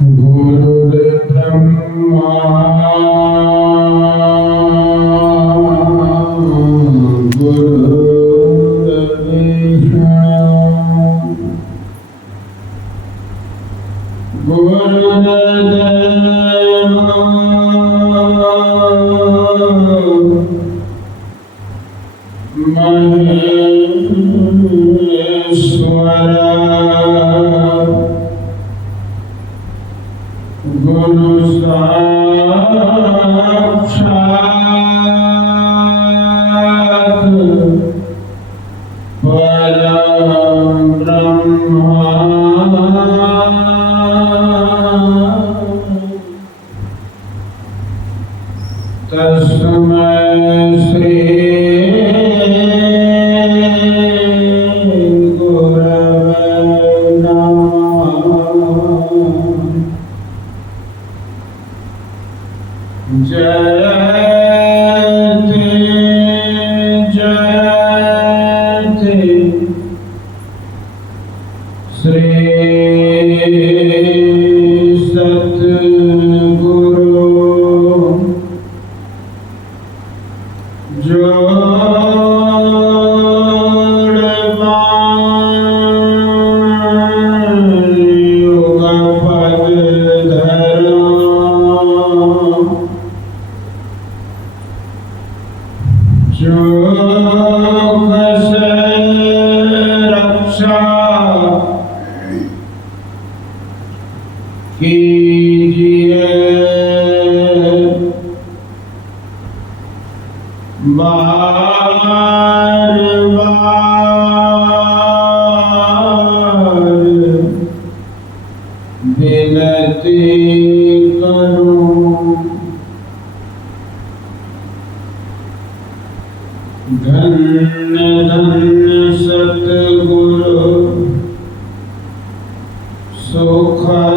गुरुर्ब्रह्मा गुरुर्विष्णु गुरु साक्षात् परम ब्रह्मा तस्मै श्री गुरवे नमः। जयते जयते श्री सद्गुरु रक्षा कीजिए बार बार विनती करूं। धन्य धन्य सद्गुरु सुखद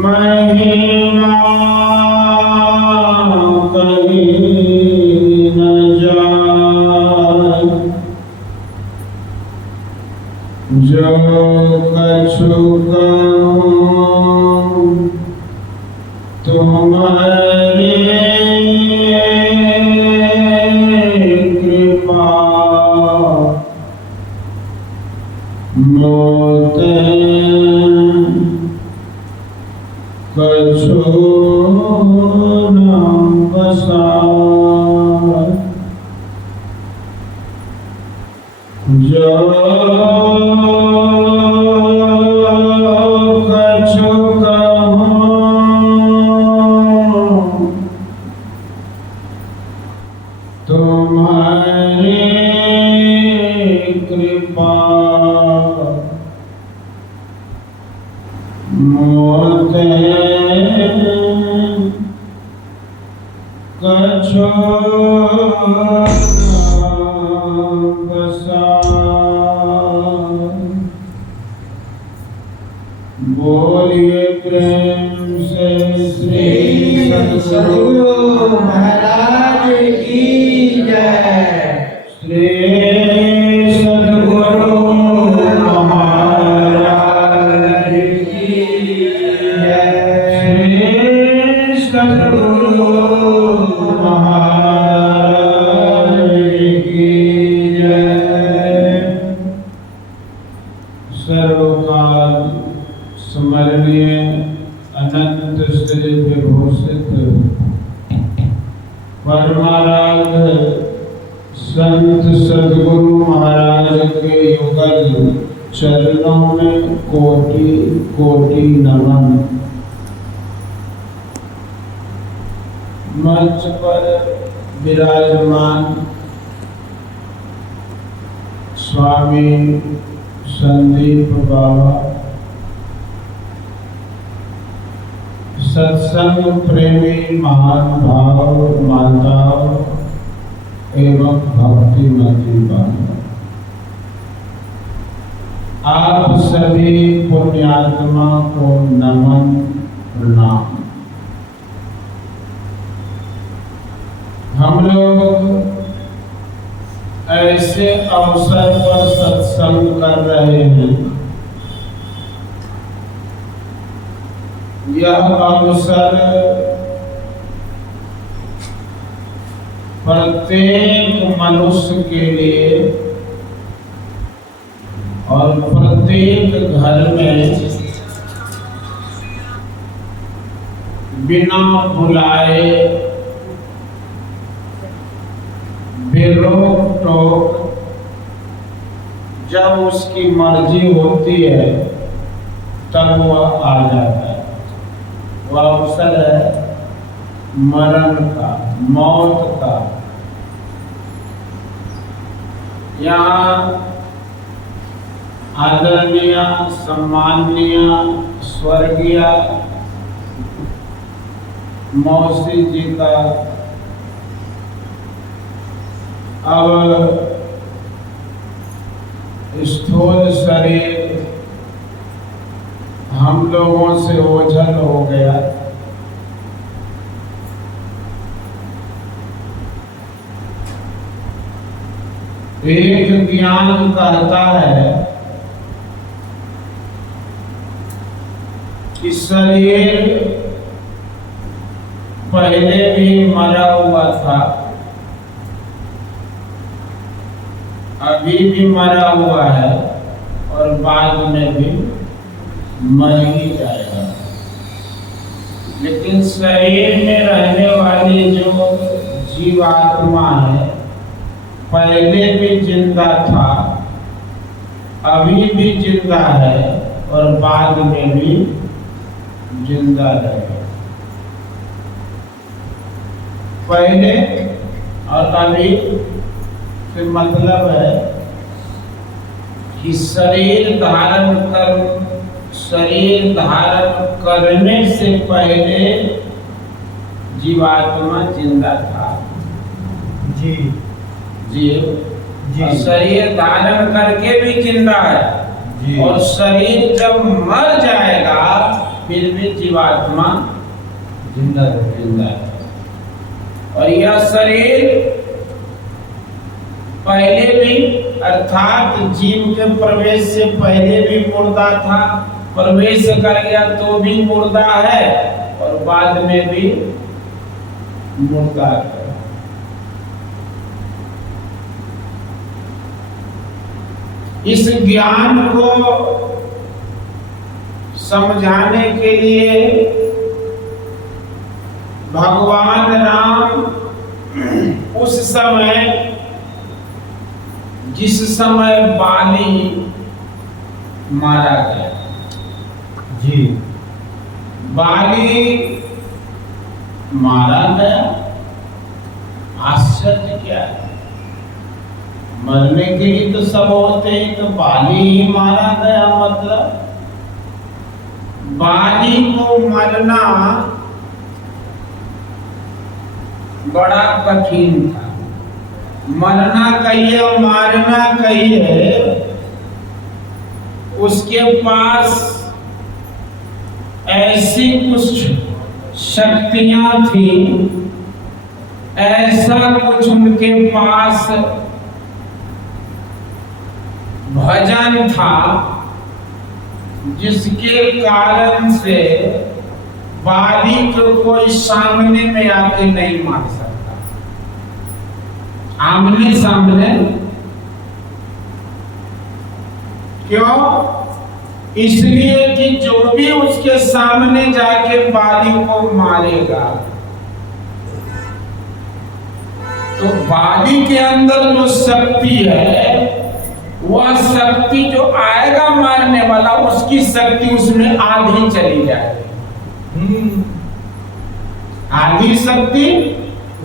महिमा कहीं न जाए। जो कछु कहूं तुम्हारी कृपा मोते कछु न बसाए। जो कछु कहूं तुम्हारी कृपा मोते कछु बोलिए प्रेम से श्री सद्गुरु महाराज की जय। श्री सद्गुरु महाराज की जय। श्री सद्गुरु महाराज की जय। सर्वकाल स्मरणीय अनंत श्री विभूषित परमाराध्य संत सद्गुरु महाराज के युगल चरणों में कोटि कोटि नमन। मंच पर विराजमान स्वामी संदीप बाबा, सत्संग प्रेमी महान भाव माताओं एवं भक्तिमती बाबा, आप सभी पुण्यात्मा को नमन प्रणाम। हम लोग ऐसे अवसर पर सत्संग कर रहे हैं। यह अवसर प्रत्येक मनुष्य के लिए और प्रत्येक घर में बिना बुलाए बेरोक टोक जब उसकी मर्जी होती है तब वह आ जाता है। वह अवसर है मरण का, मौत का। यहाँ आदरणीय सम्माननीय स्वर्गीय मौसी जी का अब स्थूल शरीर हम लोगों से ओझल हो गया। एक ज्ञान कहता है कि शरीर पहले भी मरा हुआ था, अभी भी मरा हुआ है और बाद में भी मर ही जाएगा। लेकिन शरीर में रहने वाली जो जीवात्मा है पहले भी जिंदा था, अभी भी जिंदा है और बाद में भी जिंदा रहेगा। पहले और अभी से मतलब है कि शरीर धारण करने से पहले जीवात्मा जिंदा था। जी जी जी। और शरीर धारण करके भी जिंदा है जी। और शरीर जब मर जाएगा फिर भी जीवात्मा जिंदा है। और यह शरीर पहले भी अर्थात जीव के प्रवेश से पहले भी मुर्दा था, प्रवेश कर गया तो भी मुर्दा है और बाद में भी मुर्दा है। इस ज्ञान को समझाने के लिए भगवान राम उस समय जिस समय बाली मारा गया, जी, बाली मारा गया। आश्चर्य क्या है, मरने के लिए तो सब होते हैं, तो बाली ही मारा गया। मतलब बाली को मरना बड़ा कठिन था। मरना कहिए और मारना कहिए, उसके पास ऐसी कुछ शक्तियां थी, ऐसा कुछ उनके पास भजन था जिसके कारण से बाली को कोई सामने में आके नहीं मार सकता। आमने सामने क्यों? इसलिए कि जो भी उसके सामने जाके बाली को मारेगा तो बाली के अंदर जो शक्ति है, वह शक्ति जो आएगा मारने वाला, उसकी शक्ति उसमें आधी चली जाएगी। आधी शक्ति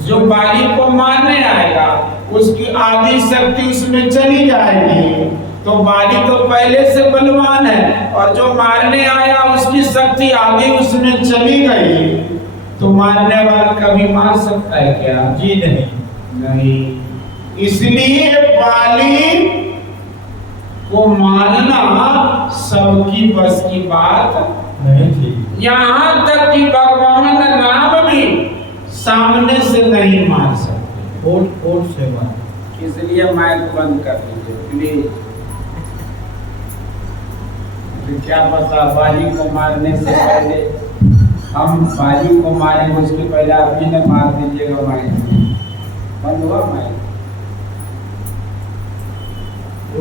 जो बाली को मारने आएगा उसकी आधी शक्ति उसमें चली जाएगी। तो बाली तो पहले से बलवान है और जो मारने आया उसकी शक्ति आधी उसमें चली गई, तो मारने वाला कभी मार सकता है क्या? जी नहीं। इसलिए बाली को मारना सबकी बस की बात नहीं थी। यहाँ तक कि भगवान राम भी सामने से नहीं मार सकते। ओट से मार। इसलिए माइक बंद कर दीजिए प्लीज। क्या पता बाली को मारने से पहले हम बाली को मारेंगे, उसके पहले आप ही ने मार दीजिएगा माइक। बंद हुआ माइक।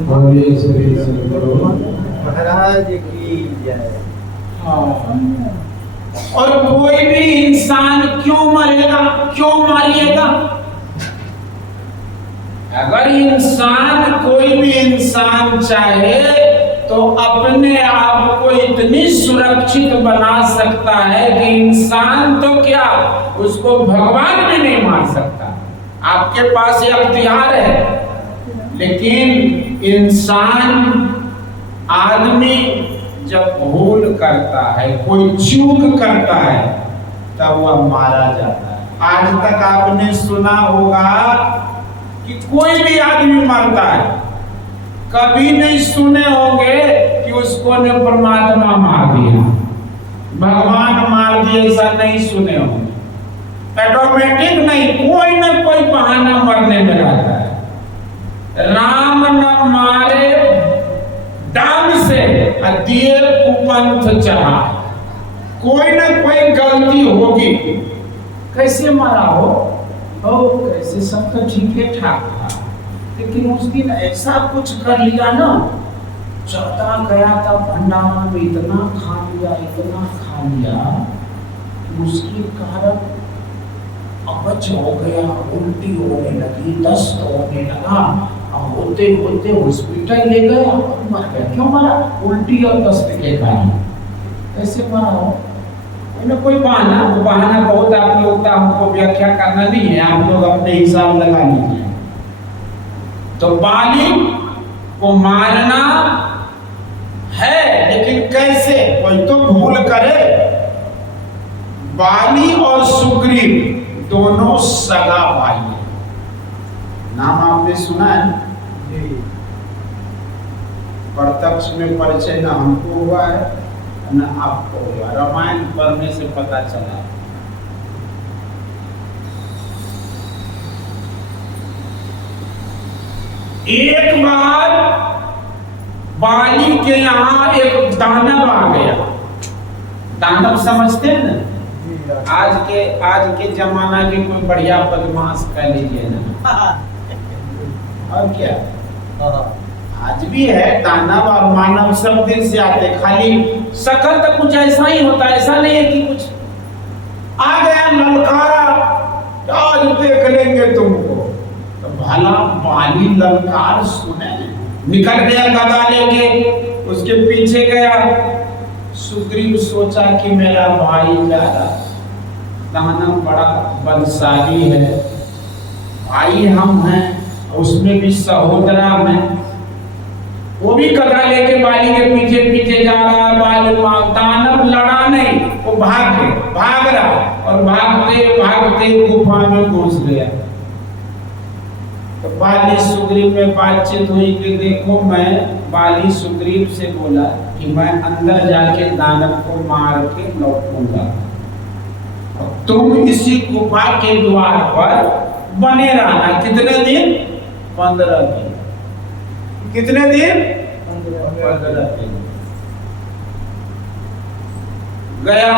बोलिए श्री सद्गुरु महाराज की जय। और कोई भी इंसान क्यों मरेगा, क्यों मारिएगा? अगर इंसान, कोई भी इंसान चाहे तो अपने आप को इतनी सुरक्षित बना सकता है कि इंसान तो क्या, उसको भगवान भी नहीं मार सकता। आपके पास ये अख्तियार है। लेकिन इंसान, आदमी जब भूल करता है, कोई चूक करता है, तब वह मारा जाता है। आज तक आपने सुना होगा कि कोई भी आदमी मरता है, कभी नहीं सुने होंगे कि उसको ने परमात्मा मार दिया, भगवान मार दिया, ऐसा नहीं सुने होंगे। ऑटोमेटिक नहीं, कोई ना कोई बहाना मरने में रहता है। राम न मारे डांग से दिए कुपंथ चाहा, कोई ना कोई गलती होगी। कैसे मरा हो, कैसे सब तो ठीक है ठाक था, लेकिन उस दिन ऐसा कुछ कर लिया ना, चौथा गया था भंडारा में, इतना खा लिया, इतना खा लिया, उसके कारण अपच हो गया, उल्टी होने लगी, दस्त होने लगा, होते होते हॉस्पिटल ले गया और मर गया। क्यों मरा? उल्टी और दस्त के कारण। कैसे मरा हो? कोई बहाना, वो बहाना बहुत आप लोग का, हमको व्याख्या करना नहीं है, आप लोग अपने हिसाब लगा लीजिए। तो बाली को मारना है, लेकिन कैसे? कोई तो भूल करे। बाली और सुग्रीव दोनों सगा भाई हैं। नाम आपने सुना है? प्रत्यक्ष में परिचय न हमको हुआ है न आपको हुआ, रामायण पढ़ने से पता चला। एक बार बाली के यहाँ एक दानव आ गया। दानव समझते हैं ना? आज के जमाना की कोई बढ़िया बदमाश कह लीजिए ना। और क्या, आज भी है दानव और मानव सब दिन से आते, खाली शकल तो कुछ ऐसा ही होता है, ऐसा नहीं है कि कुछ आ गया ललकारा, आज देख लेंगे तुमको। तो भला बाली ललकार सुने, निकल गया गदा लेके, उसके पीछे गया। सुग्रीव सोचा कि मेरा भाई जा रहा, दानव बड़ा बलशाली है, भाई हम हैं, उसमें भी सहोदरा में, वो भी गदा लेके बाली के पीछे पीछे जा रहा है। दानव लड़ा नहीं, वो भाग रहा, और भागते भागते गुफा में घुस गया। तो बाली सुग्रीव में बातचीत हुई कि देखो, मैं बाली सुग्रीव से बोला कि मैं अंदर जाके दानव को मार के लौटूंगा, तुम इसी गुफा के द्वार पर बने रहना। कितने दिन? 15 दिन। कितने दिन? 15 दिन। गया,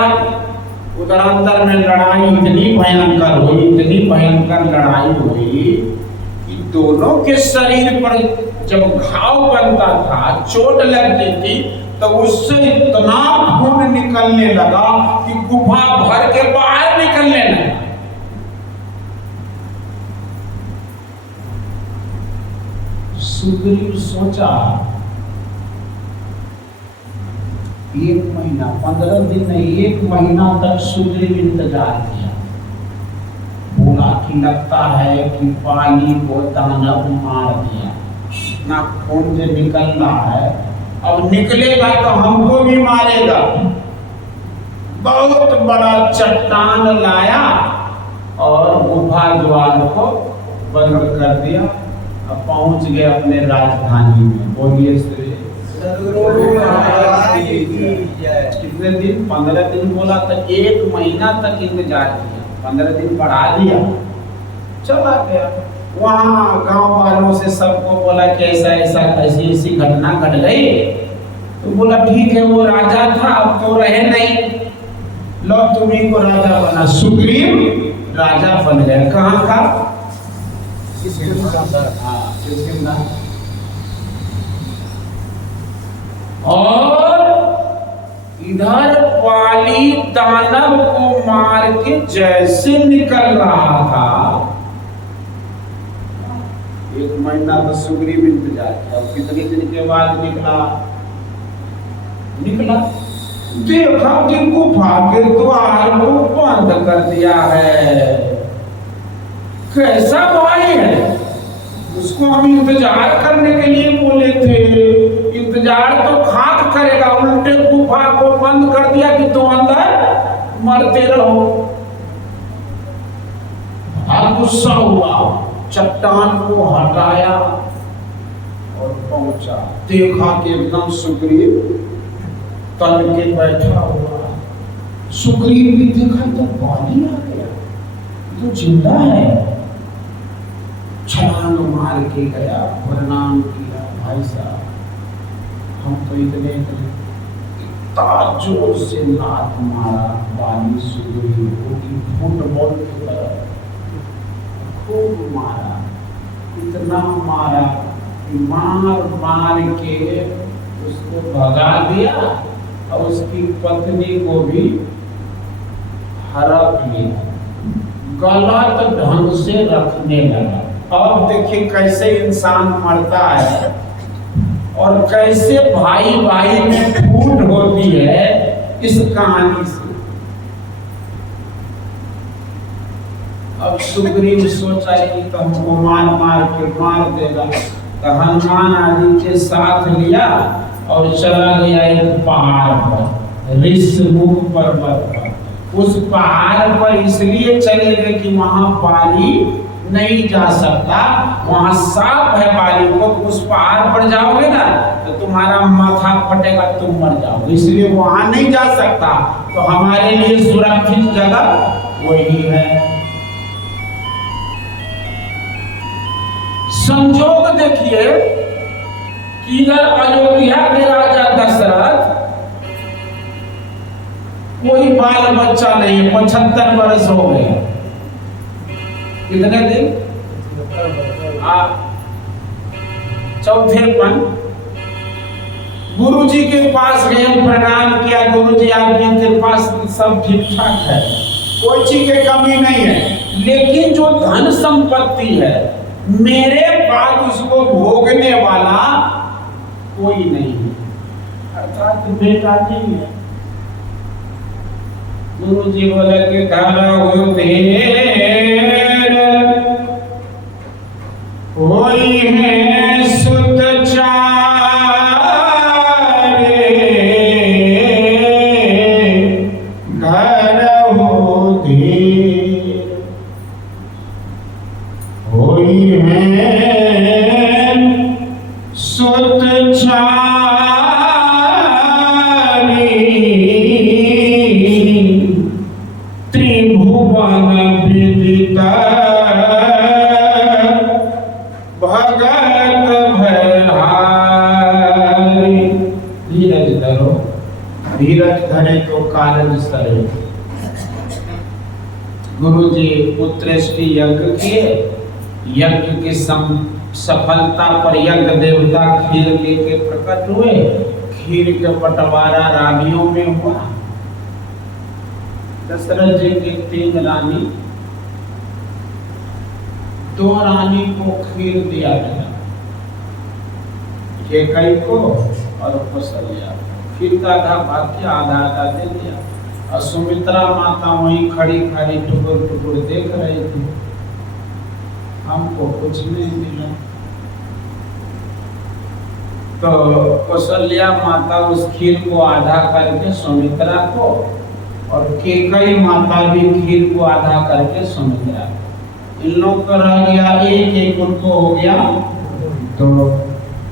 उधर अंदर में लड़ाई इतनी भयंकर हुई, इतनी भयंकर लड़ाई हुई कि दोनों के शरीर पर जब घाव बनता था, चोट लगती थी, तो उससे इतना खून निकलने लगा कि गुफा भर के बाहर निकलने लगा। सुग्रीव सोचा, 1 महीना, 15 दिन नहीं, 1 महीना तक सुग्रीव इंतजार किया। बोला कि लगता है कि बाली को दानव मार दिया, इतना खून जो निकल रहा है, अब निकलेगा तो हमको भी मारेगा। बहुत बड़ा चट्टान लाया और गुफा द्वार को बंद कर दिया। अब पहुंच गए अपने राजधानी में। बोलिए श्री सद्गुरु महाराज की जय। कितने दिन? 15 दिन बोला तो 1 महीना तक इंतजार किया, 15 दिन बढ़ा दिया, चला गया। वहाँ गांव वालों से सबको बोला कि ऐसा ऐसा ऐसी ऐसी घटना घट गई। तो बोला ठीक है, वो राजा था, अब तो रहे नहीं, लो तुम्ही को राजा बना। सुग्रीव राजा बन गए। कहाँ का? और इधर वाली दानव को मार के जैसे निकल रहा था, 1 महीना तो सुग्रीव इंतजार किया, कितने दिन के बाद निकला, देखा कि गुफा के द्वार को बंद कर दिया है। कैसा भाई है, उसको हम इंतजार करने के लिए बोले थे, इंतजार तो खाक करेगा, उल्टे गुफा को बंद कर दिया कि तुम अंदर मरते रहो। गुस्सा हुआ, चट्टान को हटाया और पहुंचा, देखा कि एकदम सुग्रीव तन के बैठा हुआ। सुग्रीव भी देखा तो बाली आ गया, तो जिंदा है। छलांग मार के गया, प्रणाम किया, भाई साहब हम तो इतने इतना जोर से लात मारा बाली सुग्रीव को कि फुटबॉल की तरह खूब मारा, इतना मारा कि मार मार के उसको भगा दिया और उसकी पत्नी को भी हड़प लिया, गलत ढंग से रखने लगा। अब देखिए कैसे इंसान मरता है और कैसे भाई भाई में फूट होती है इस कहानी से। अब सुग्रीव सोचा कि तो हमको मार मार के मार देगा, तो हनुमान आदि के साथ लिया और चला गया एक पहाड़ पर, ऋषमुख पर्वत पर। उस पहाड़ पर इसलिए चले गए कि वहां बाली नहीं जा सकता, वहां सांप है बाली को, उस पहाड़ पर जाओगे ना तो तुम्हारा माथा फटेगा, तुम मर जाओगे, इसलिए वहां नहीं जा सकता। तो हमारे लिए सुरक्षित जगह वही है। संजोग देखिए कि इधर अयोध्या के राजा दशरथ कोई बाल बच्चा नहीं है, 75 वर्ष हो गए। कितने दिन? चौथेपन। गुरु जी के पास गए, प्रणाम किया, गुरु जी आपकी कृपा से सब ठीक ठाक है, कोई चीज की कमी नहीं है, लेकिन जो धन संपत्ति है मेरे बाद उसको भोगने वाला कोई नहीं है, अर्थात बेटा नहीं है। गुरु जी बोले कि धन होई है सुत चारे, घर हो धीर, होई है सुत चारे, त्रिभुवन विदित भगत भयहारी। धीरज धरो, धीरज धरे तो कारज सरे। गुरु जी पुत्रेष्टि यज्ञ किए, यज्ञ की सफलता पर यज्ञ देवता खीर लेके प्रकट हुए, खीर के बंटवारा रानियों में हुआ। दशरथ जी की 3 रानी, 2 रानी को खीर दिया गया, कैकेयी को और कौशल्या। खीर का आधा भाग किया, आधा आधा दे दिया, और सुमित्रा माता वहीं खड़ी खड़ी टुकुर टुकुर देख रही थी, हमको कुछ नहीं मिला। तो कौशल्या माता उस खीर को आधा करके सुमित्रा को, और कैकेयी माता भी खीर को आधा करके सुमित्रा को, इन लोग का रह गया एक एक, उनको हो गया। तो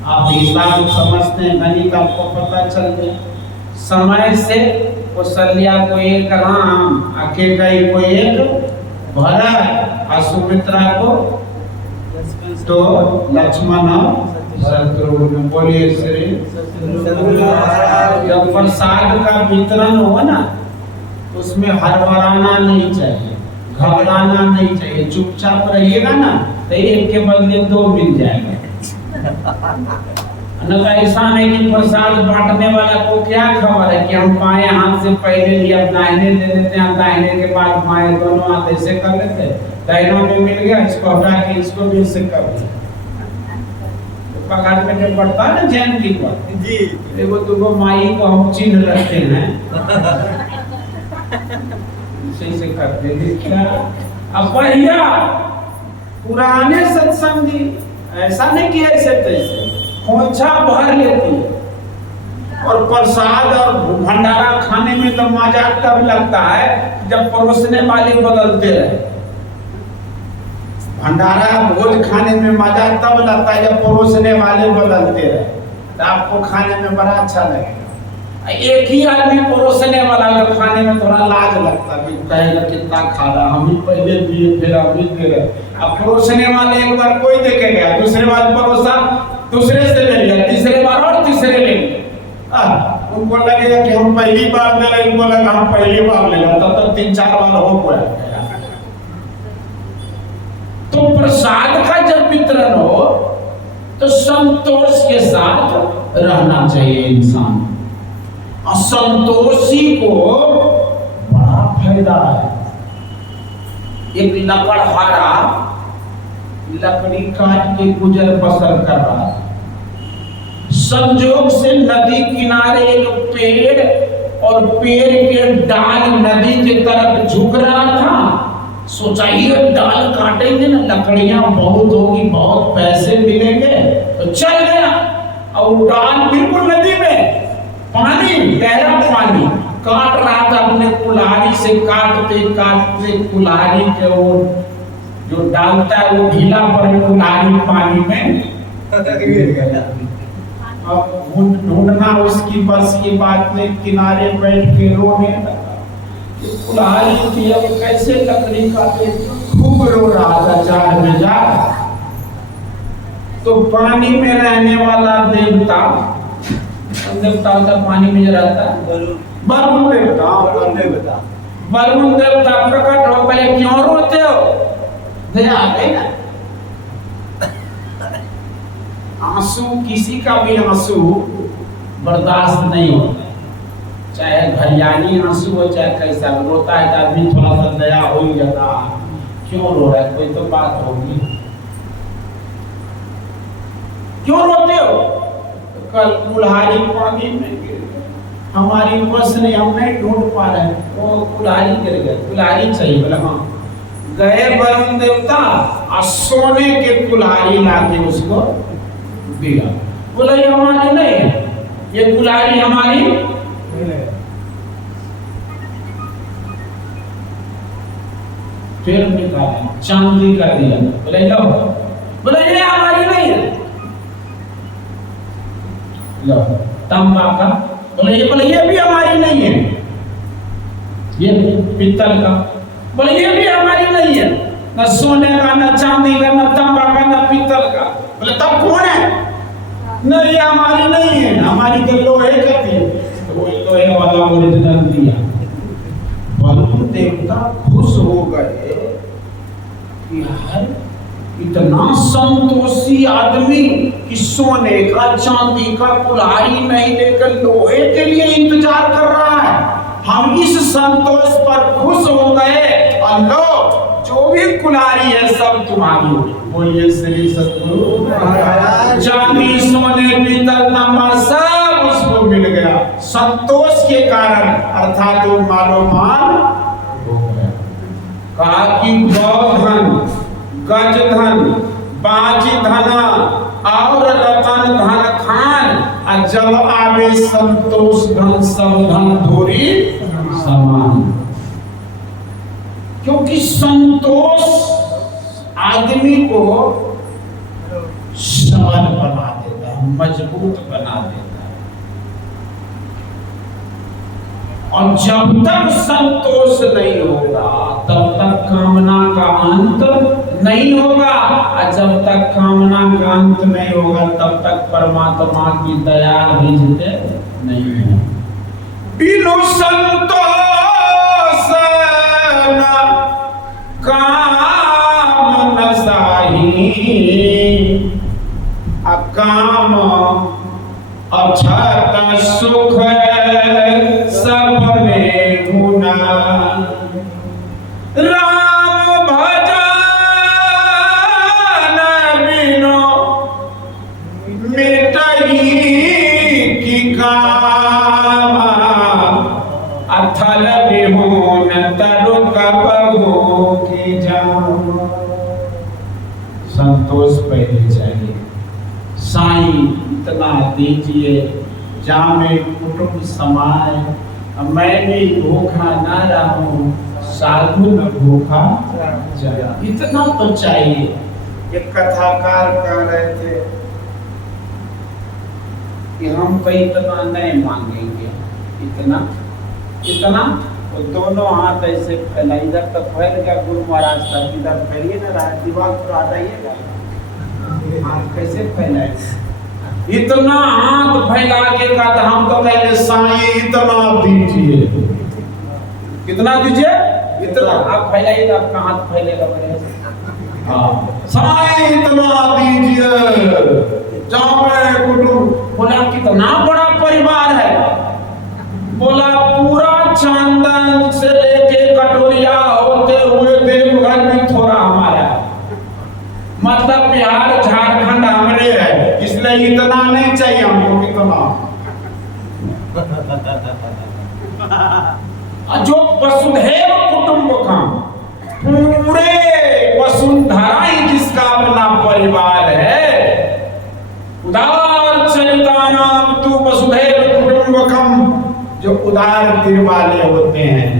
आप हिसाब समझते हैं, गणित आपको पता चल गया। समय से कौशल्या को 1 राम, कैकेयी को 1 भरत, और सुमित्रा को तो लक्ष्मण शत्रुघ्न। बोलिए श्री। सद्गुरु महाराज जब प्रसाद का वितरण हो ना, उसमें हड़बड़ाना नहीं चाहिए, घबराना नहीं चाहिए, चुपचाप रहिएगा ना तो एक के बदले दो मिल जाएंगे। न तो ऐसा नहीं कि प्रसाद बांटने वाला को क्या खबर है कि हम बाएं हाथ से पहले लिए अब दाहिने दे देते हैं, दाहिने के बाद बाएं, दोनों हाथ ऐसे कर लेते हैं। दाहिना में मिल गया, इसको हटा के इसको भी ऐसे कर दिया। पगार में जब बढ़ता है ना जयंती पर जी देखो तुमको माई को हम चिन्ह रखते हैं, इसे से करते थे क्या। अब बढ़िया पुराने सत्संगी ऐसा नहीं कि ऐसे तैसे खोंचा भर लेती है। और प्रसाद और भंडारा खाने में तो मजा तब लगता है जब परोसने वाले बदलते रहे। भंडारा भोज खाने में मजा तब लगता है जब परोसने वाले बदलते रहे, तो आपको खाने में बड़ा अच्छा लगेगा। एक ही आदमी परोसने वाला अगर खाने में थोड़ा लाज लगता है, कहेगा कितना खा रहा, हम ही पहले दिए फिर हम ही दे रहे। अब परोसने वाले एक बार कोई देखे गया, दूसरे बार परोसा, दूसरे से ले लिया, तीसरे बार और तीसरे ले लिया। उनको लगेगा कि हम पहली बार दे रहे, इनको लगा हम पहली बार ले लिया, तब तक 3-4 बार हो गया। तो प्रसाद का जब वितरण हो तो संतोष के साथ रहना चाहिए इंसान। असंतोषी को बड़ा फायदा है। एक लकड़हारा लकड़ी काट के गुजर बसर कर रहा है। संजोग से नदी किनारे एक पेड़ और पेड़ के डाल नदी की तरफ झुक रहा था। सोचा ये डाल काटेंगे ना, लकड़ियां बहुत होगी, बहुत पैसे मिलेंगे, तो चल गया। और डाल बिल्कुल नदी में पानी, गहरा पानी, काट रहा था अपने कुल्हाड़ी से, काटते काटते कुल्हाड़ी के वो जो डालता है वो ढीला पड़े कुल्हाड़ी पानी में गिर गया। अब ढूंढना उसकी बस की बात नहीं, किनारे बैठ के रोने लगा। कुल्हाड़ी थी, अब कैसे लकड़ी काटे, खूब रो रहा था चार में जा। तो पानी में रहने वाला देवता, देवता होता पानी में जो रहता है, वरुण देवता, वरुण देवता प्रकट हो, पहले क्यों रोते हो? दया आ गई ना। आंसू, किसी का भी आंसू बर्दाश्त नहीं होता, चाहे घरियाली आंसू हो चाहे कैसा रोता है, तो आदमी थोड़ा सा दया हो ही जाता। क्यों रो रहा है, कोई तो बात होगी, क्यों रोते हो? कल कुल्हाड़ी पानी में गिर गई, हमारी बस नहीं, हम नहीं ढूंढ पा रहे, वो कुल्हाड़ी गिर गई, कुल्हाड़ी चाहिए। बोला हाँ। गए वरुण देवता और सोने के कुल्हाड़ी लाके उसको दिया। बोला ये हमारी नहीं है, ये कुल्हाड़ी हमारी फिर निकाला, चांदी का दिया। बोले लो, बोले ये हमारी नहीं है, लो तांबा का। बोले ये भी हमारी नहीं है, ये पीतल का। बोले ये भी हमारी नहीं है, न सोने का, न चांदी का, न तांबा का, न पीतल का। बोले तब कौन है? नहीं हमारी नहीं है, हमारी तो लोहे का थी। तो वो लोहे वाला ओरिजिनल दिया। वरुण देवता खुश हो गए कि यार इतना संतोषी आदमी कि सोने का चांदी का कुल्हाड़ी नहीं लेकर लोहे के लिए इंतजार कर रहा है। हम इस संतोष पर खुश हो गए और लो जो भी कुल्हाड़ी है सब तुम्हारी। बोलिए श्री सद्गुरु महाराज। चांदी सोने पीतल तांबा सब उसको मिल गया संतोष के कारण, अर्थात वो मालोमाल हो गया। कहा कि गौधन, गजधन, बाजी धना और रतन धन खान, और जब आवे संतोष धन सब धन धोरी समान। क्योंकि संतोष आदमी को सबल बना देता है, मजबूत बना देता है। और जब तक संतोष नहीं होगा तब तक कामना का अंत नहीं होगा, और जब तक कामना का अंत नहीं होगा तब तक परमात्मा की दया भेजते नहीं है। बिनु संतोष काम न साही, अकाम अछत सुख सब में गुना। राम भजन बिनु मिटई की काम, अथल विहोन तरु कबहु की जाम। संतोष पहले चाहिए। साईं इतना दीजिए जामे कुटुंब समाए, मैं भी भूखा ना रहूं साधु न भूखा जाए। इतना तो चाहिए। एक कथाकार कह रहे थे कि हम तो इतना नहीं मांगेंगे, इतना इतना। वो दोनों हाथ ऐसे फैला, इधर तो फैल गया गुरु महाराज तक, इधर फैलिए ना रहा, दीवार पर हटाइएगा, हाथ कैसे फैलाए? इतना हाथ फैला के कहा था हम तो कहेंगे साईं इतना दीजिए। कितना दीजिए? इतना। आप फैलाइए, आपका हाथ फैलेगा मेरे। हाँ, साईं इतना दीजिए जामे कुटुंब। बोला कितना बड़ा परिवार है? बोला पूरा चांदन से लेके कटोरिया होते हुए देवघर में थोड़ा हमारा, मतलब बिहार झारखंड हमरे है, इसलिए इतना नहीं चाहिए हमको। कितना? जो वसुधैव कुटुंबकम, पूरे वसुंधरा ही जिसका अपना परिवार है, उदार चरितानाम तु वसुधैव कुटुंबकम, जो उदार दिल वाले होते हैं,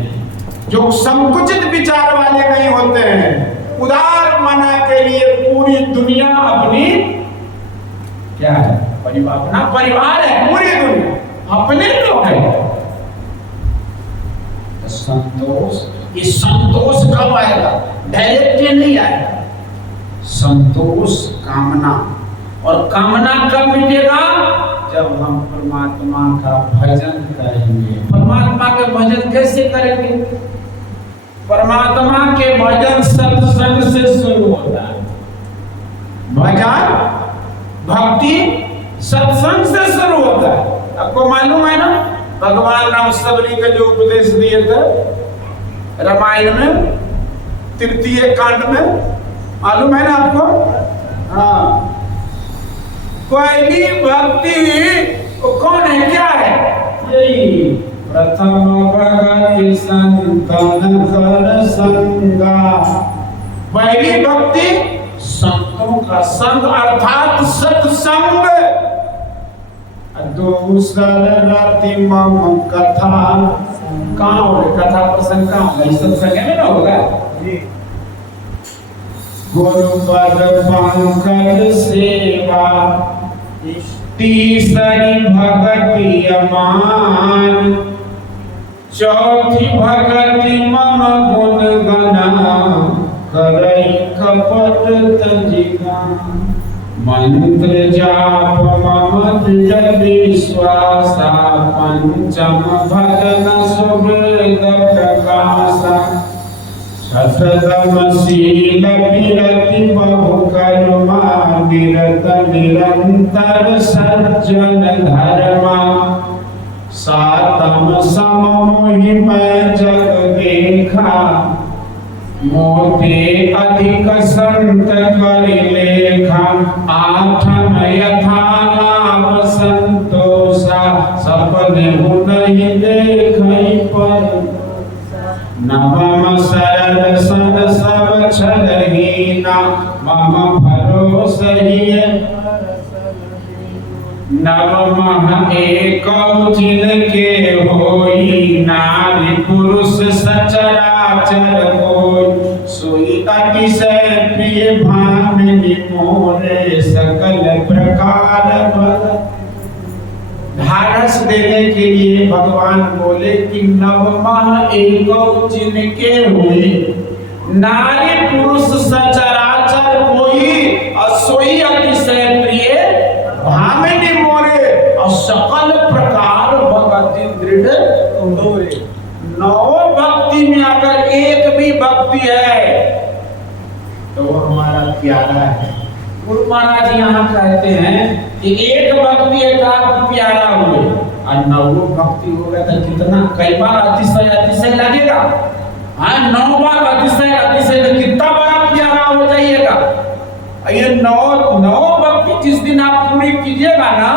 जो संकुचित विचार वाले नहीं होते हैं, उदार मना के लिए पूरी दुनिया अपनी क्या है? परिवार, अपना परिवार है। पूरी दुनिया अपने लोग है। संतोष, ये संतोष कब आएगा? डायरेक्ट नहीं आएगा। संतोष कामना, और कामना कब मिटेगा? जब हम परमात्मा का भजन करेंगे। परमात्मा के भजन कैसे करेंगे? परमात्मा के भजन सत्संग से शुरू होता है। भजन भक्ति सत्संग से शुरू होता है। आपको मालूम है ना, भगवान राम सबरी के जो उपदेश दिए थे रामायण में, तृतीय कांड में, मालूम है ना आपको? हाँ, पहली भक्ति कौन है, क्या है? यही प्रथम भगति संतन कर संगा। पहली भक्ति संतों का संग अर्थात सत्संग। दूसर रति मम कथा, कहाँ हो कथा प्रसंग? कहाँ सत्संग में ना होगा? गुरु पद पंकज सेवा, तीसरी भगति अमान, चौथी भगति मम गुण गना, करई कपट तजिगा। मंत्र जाप मम दृढ़ विश्वासा, पंचम भजन सुहृद प्रकाशा। शतमशील विरति बहु कर्मा, निरत निरंतर सज्जन धर्मा। सातम सम मोहि मैं जग देखा, मोते अधिक संत कर लेखा। आठम यथा लाभ संतोषा, सपने हो नहीं देखई पर। नवम सरल सन सब छलहीना, मम भरोसा ही। नवम एकौ जिनके होई, नारी पुरुष सचराचर कोई। सोई अतिशय प्रिय भामिनी मोरे, सकल प्रकार बल। ढाढ़स देने के लिए भगवान बोले कि नवमा एकौ जिनके हुई, नारी पुरुष सचराचर सोई अतिशय प्रिय भामिनी मोरे और सकल प्रकार भक्ति दृढ़ तोरे। नौ भक्ति में अगर एक भी भक्ति है तो वो हमारा प्यारा है। गुरु महाराज यहाँ कहते हैं कि एक भक्ति एक आप प्यारा हुए और नौ भक्ति हो गया तो कितना, कई बार अतिशय लगेगा। हाँ, 9 बार अतिशय तो कितना बड़ा प्यारा हो जाइएगा। ये नौ भक्ति जिस दिन आप पूरी कीजिएगा ना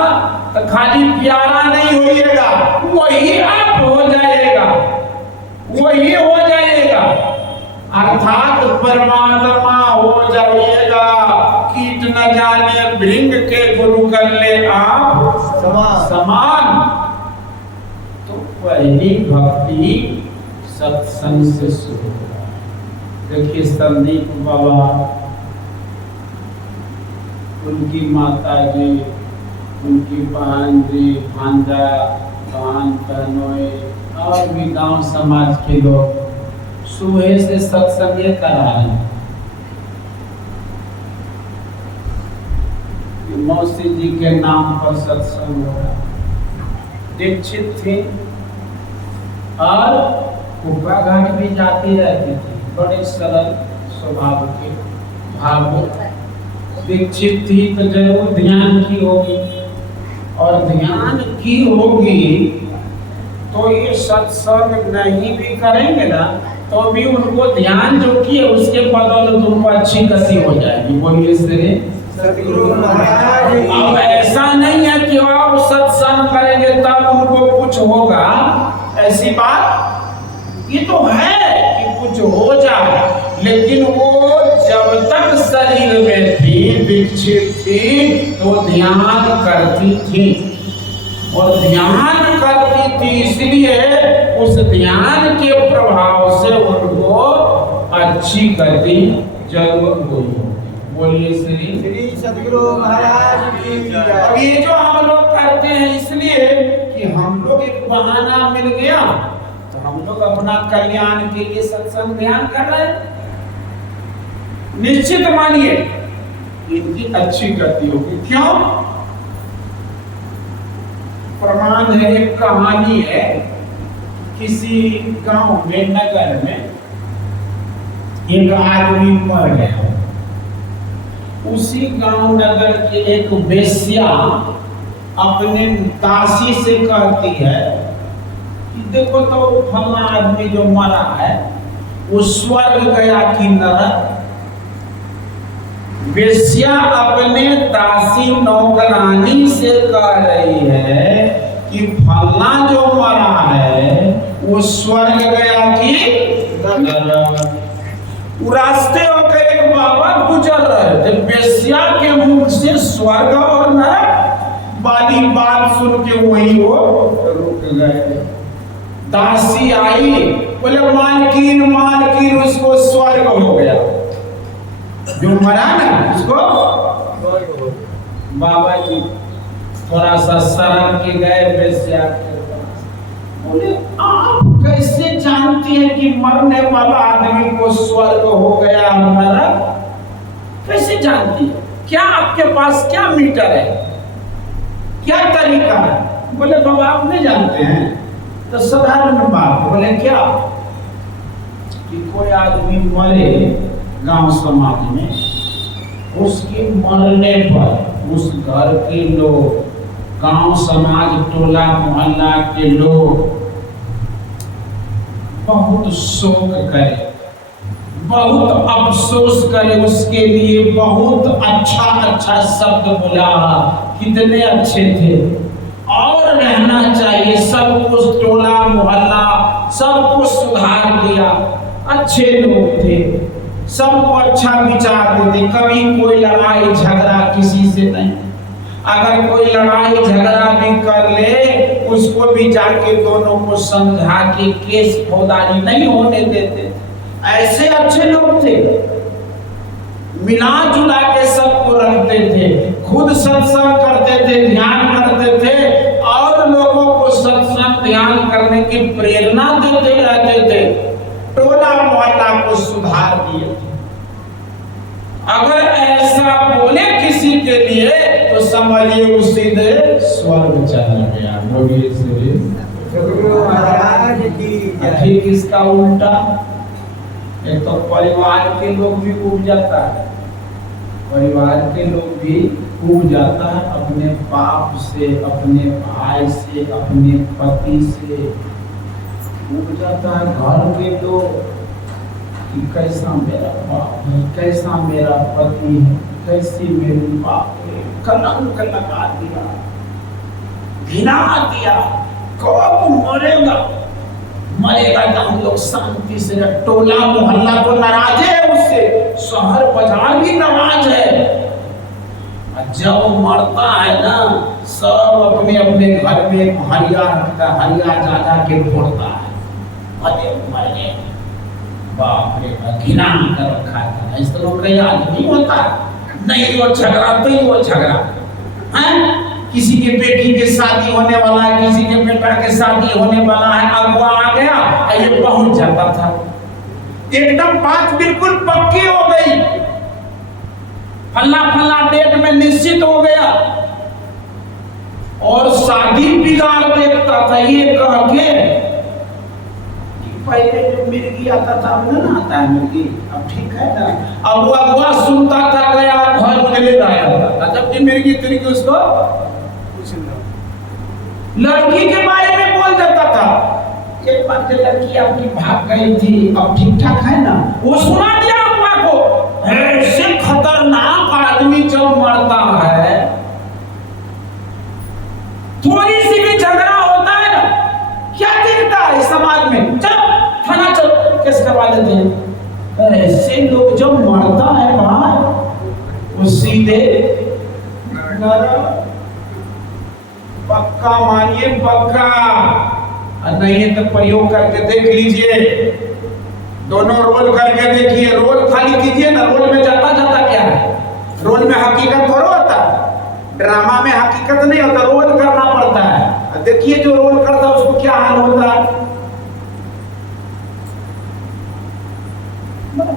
तो खाली प्यारा नहीं होइएगा, वही आप हो जाएगा, वही हो जाएगा, अर्थात परमात्मा हो जाइएगा। कीट न जाने भृंग के गुरु कर ले आप समान। तो पहली भक्ति सत्संग से शुरू। देखिए संदीप बाबा, उनकी माता जी, उनकी बहन जी, भांजा, बहन बहनों और भी गांव समाज के लोग सुबह से सत्संग करा रहे हैं। मौसी जी के नाम पर सत्संग हो रहा, दीक्षित थी और कुपा घाट भी जाती रहती थी, बड़े सरल स्वभाव के भावुक। दीक्षित थी तो जरूर ध्यान की होगी, और ध्यान की होगी तो ये सत्संग नहीं भी करेंगे ना तो भी उनको ध्यान जो किए उसके बदौलत उनको अच्छी कसी हो जाएगी। बोलिए श्री सद्गुरु महाराज। अब ऐसा नहीं है कि आप सत्संग करेंगे तब उनको कुछ होगा, ऐसी बात ये तो है कि कुछ हो जाए, लेकिन वो जब तक शरीर में थी, दीक्षित थी, तो ध्यान करती थी, और ध्यान करती थी इसलिए उस ध्यान के प्रभाव से उनको अच्छी गति जरूर हुई। बोलिए श्री सद्गुरु महाराज की जय। अब ये जो हम लोग करते हैं इसलिए कि हम लोग एक बहाना मिल गया तो हम लोग अपना कल्याण के लिए सत्संग ध्यान कर रहे हैं। निश्चित मानिए इनकी अच्छी गति होगी। क्यों? प्रमाण है, एक कहानी है, किसी गांव में, नगर में एक आदमी मर गया। उसी गांव नगर के एक वेश्या अपने दासी से कहती है कि देखो तो फला आदमी जो मरा है वो स्वर्ग गया कि नरक। वेश्या अपने दासी नौकरानी से कह रही है कि फला जो मरा है वो स्वर्ग गया कि नरक। रास्ते होकर एक बाबा गुजर रहे थे, वेश्या के मुख से स्वर्ग और नरक वाली बात सुन के वही वो रुक गए। दासी आई, बोले मालकिन उसको स्वर्ग हो गया, जो मरा ना उसको। बाबा जी थोड़ा सा शर्म के गए वेश्या के पास, बोले आप कैसे जानती है कि मरने वाला आदमी को स्वर्ग हो गया नरक? कैसे जानती है? क्या आपके पास क्या मीटर है, क्या तरीका है? बोले बाबा आप नहीं जानते हैं तो साधारण बात। बोले क्या? कि कोई आदमी मरे गांव समाज में, उसके मरने पर उस घर के लोग, गांव समाज टोला मोहल्ला के लोग बहुत शोक करे, बहुत अफसोस करे, उसके लिए बहुत अच्छा शब्द बोला, कितने अच्छे थे और रहना चाहिए, सब कुछ टोला मोहल्ला सब कुछ सुधार दिया, अच्छे लोग थे, सबको अच्छा विचार देते, कभी कोई लड़ाई झगड़ा किसी से नहीं। अगर कोई लड़ाई झगड़ा भी कर ले उसको भी जाके दोनों को समझा के केस फौजदारी नहीं होने देते। ऐसे अच्छे लोग थे, मिला जुला के सबको रखते थे, खुद सत्संग करते थे, ध्यान करते थे और लोगों को सत्संग ध्यान करने की प्रेरणा देते रहते थे, टोला मोहल्ला को सुधार दिए थे। अगर ऐसा समझिए उस सीधे स्वर्ग चला गया। बोलिए श्री सतगुरु महाराज की जय। ठीक इसका उल्टा, एक तो परिवार के लोग भी उब जाता है, परिवार के लोग भी उब जाता है अपने बाप से, अपने भाई से, अपने पति से उब जाता है घर के लोग कि कैसा मेरा बाप है, कैसा मेरा पति है, कैसी मेरी बाप है, कलंक लगा दिया, घिना दिया, कब मरेगा, मरेगा तो हम लोग शांति से, टोला मोहल्ला तो नाराज है उससे, शहर बाजार भी नाराज है। और जब मरता है ना, सब अपने अपने घर में हरिया रखता, हरिया जा जा के फोड़ता है, अरे मरे बाप रे, घिना कर रखा है। इस तरह का याद नहीं होता, नहीं वो झगड़ा तो ही वो झगड़ा है। किसी के बेटी के शादी होने वाला है, किसी के बेटा के शादी होने वाला है, अगुआ आ गया, ये पहुंच जाता था, एकदम बात बिल्कुल पक्की हो गई, फल्ला फल्ला डेट में निश्चित हो गया, और शादी बिगाड़ देता था ये कह के। पहले जो मिर्गी आता था, अब ना आता है मिर्गी, अब ठीक है ना। अब अगुआ सुनता था, गया घर उजले आया था, जबकि मिर्गी तिर्गी उसको लड़की के बारे में बोल देता था। एक बार जो लड़की आपकी भाग गई थी, अब ठीक ठाक है ना, वो सुना दिया अगुआ को। ऐसे खतरनाक आदमी जब मरता है, थोड़ी सी भी झगड़ा होता है ना, क्या दिखता है समाज में, चल थाना चल, केस करवा देते हैं। ऐसे लोग जब मरता है भाई, वो सीधे पक्का मानिए, पक्का, नहीं तो प्रयोग करके देख लीजिए, दोनों रोल करके देखिए, रोल खाली कीजिए ना, रोल में जाता जाता क्या है, रोल में हकीकत थोड़ा होता है, ड्रामा में हकीकत नहीं होता, रोल करना पड़ता है। देखिए जो रोल करता है उसको क्या हाल होता है।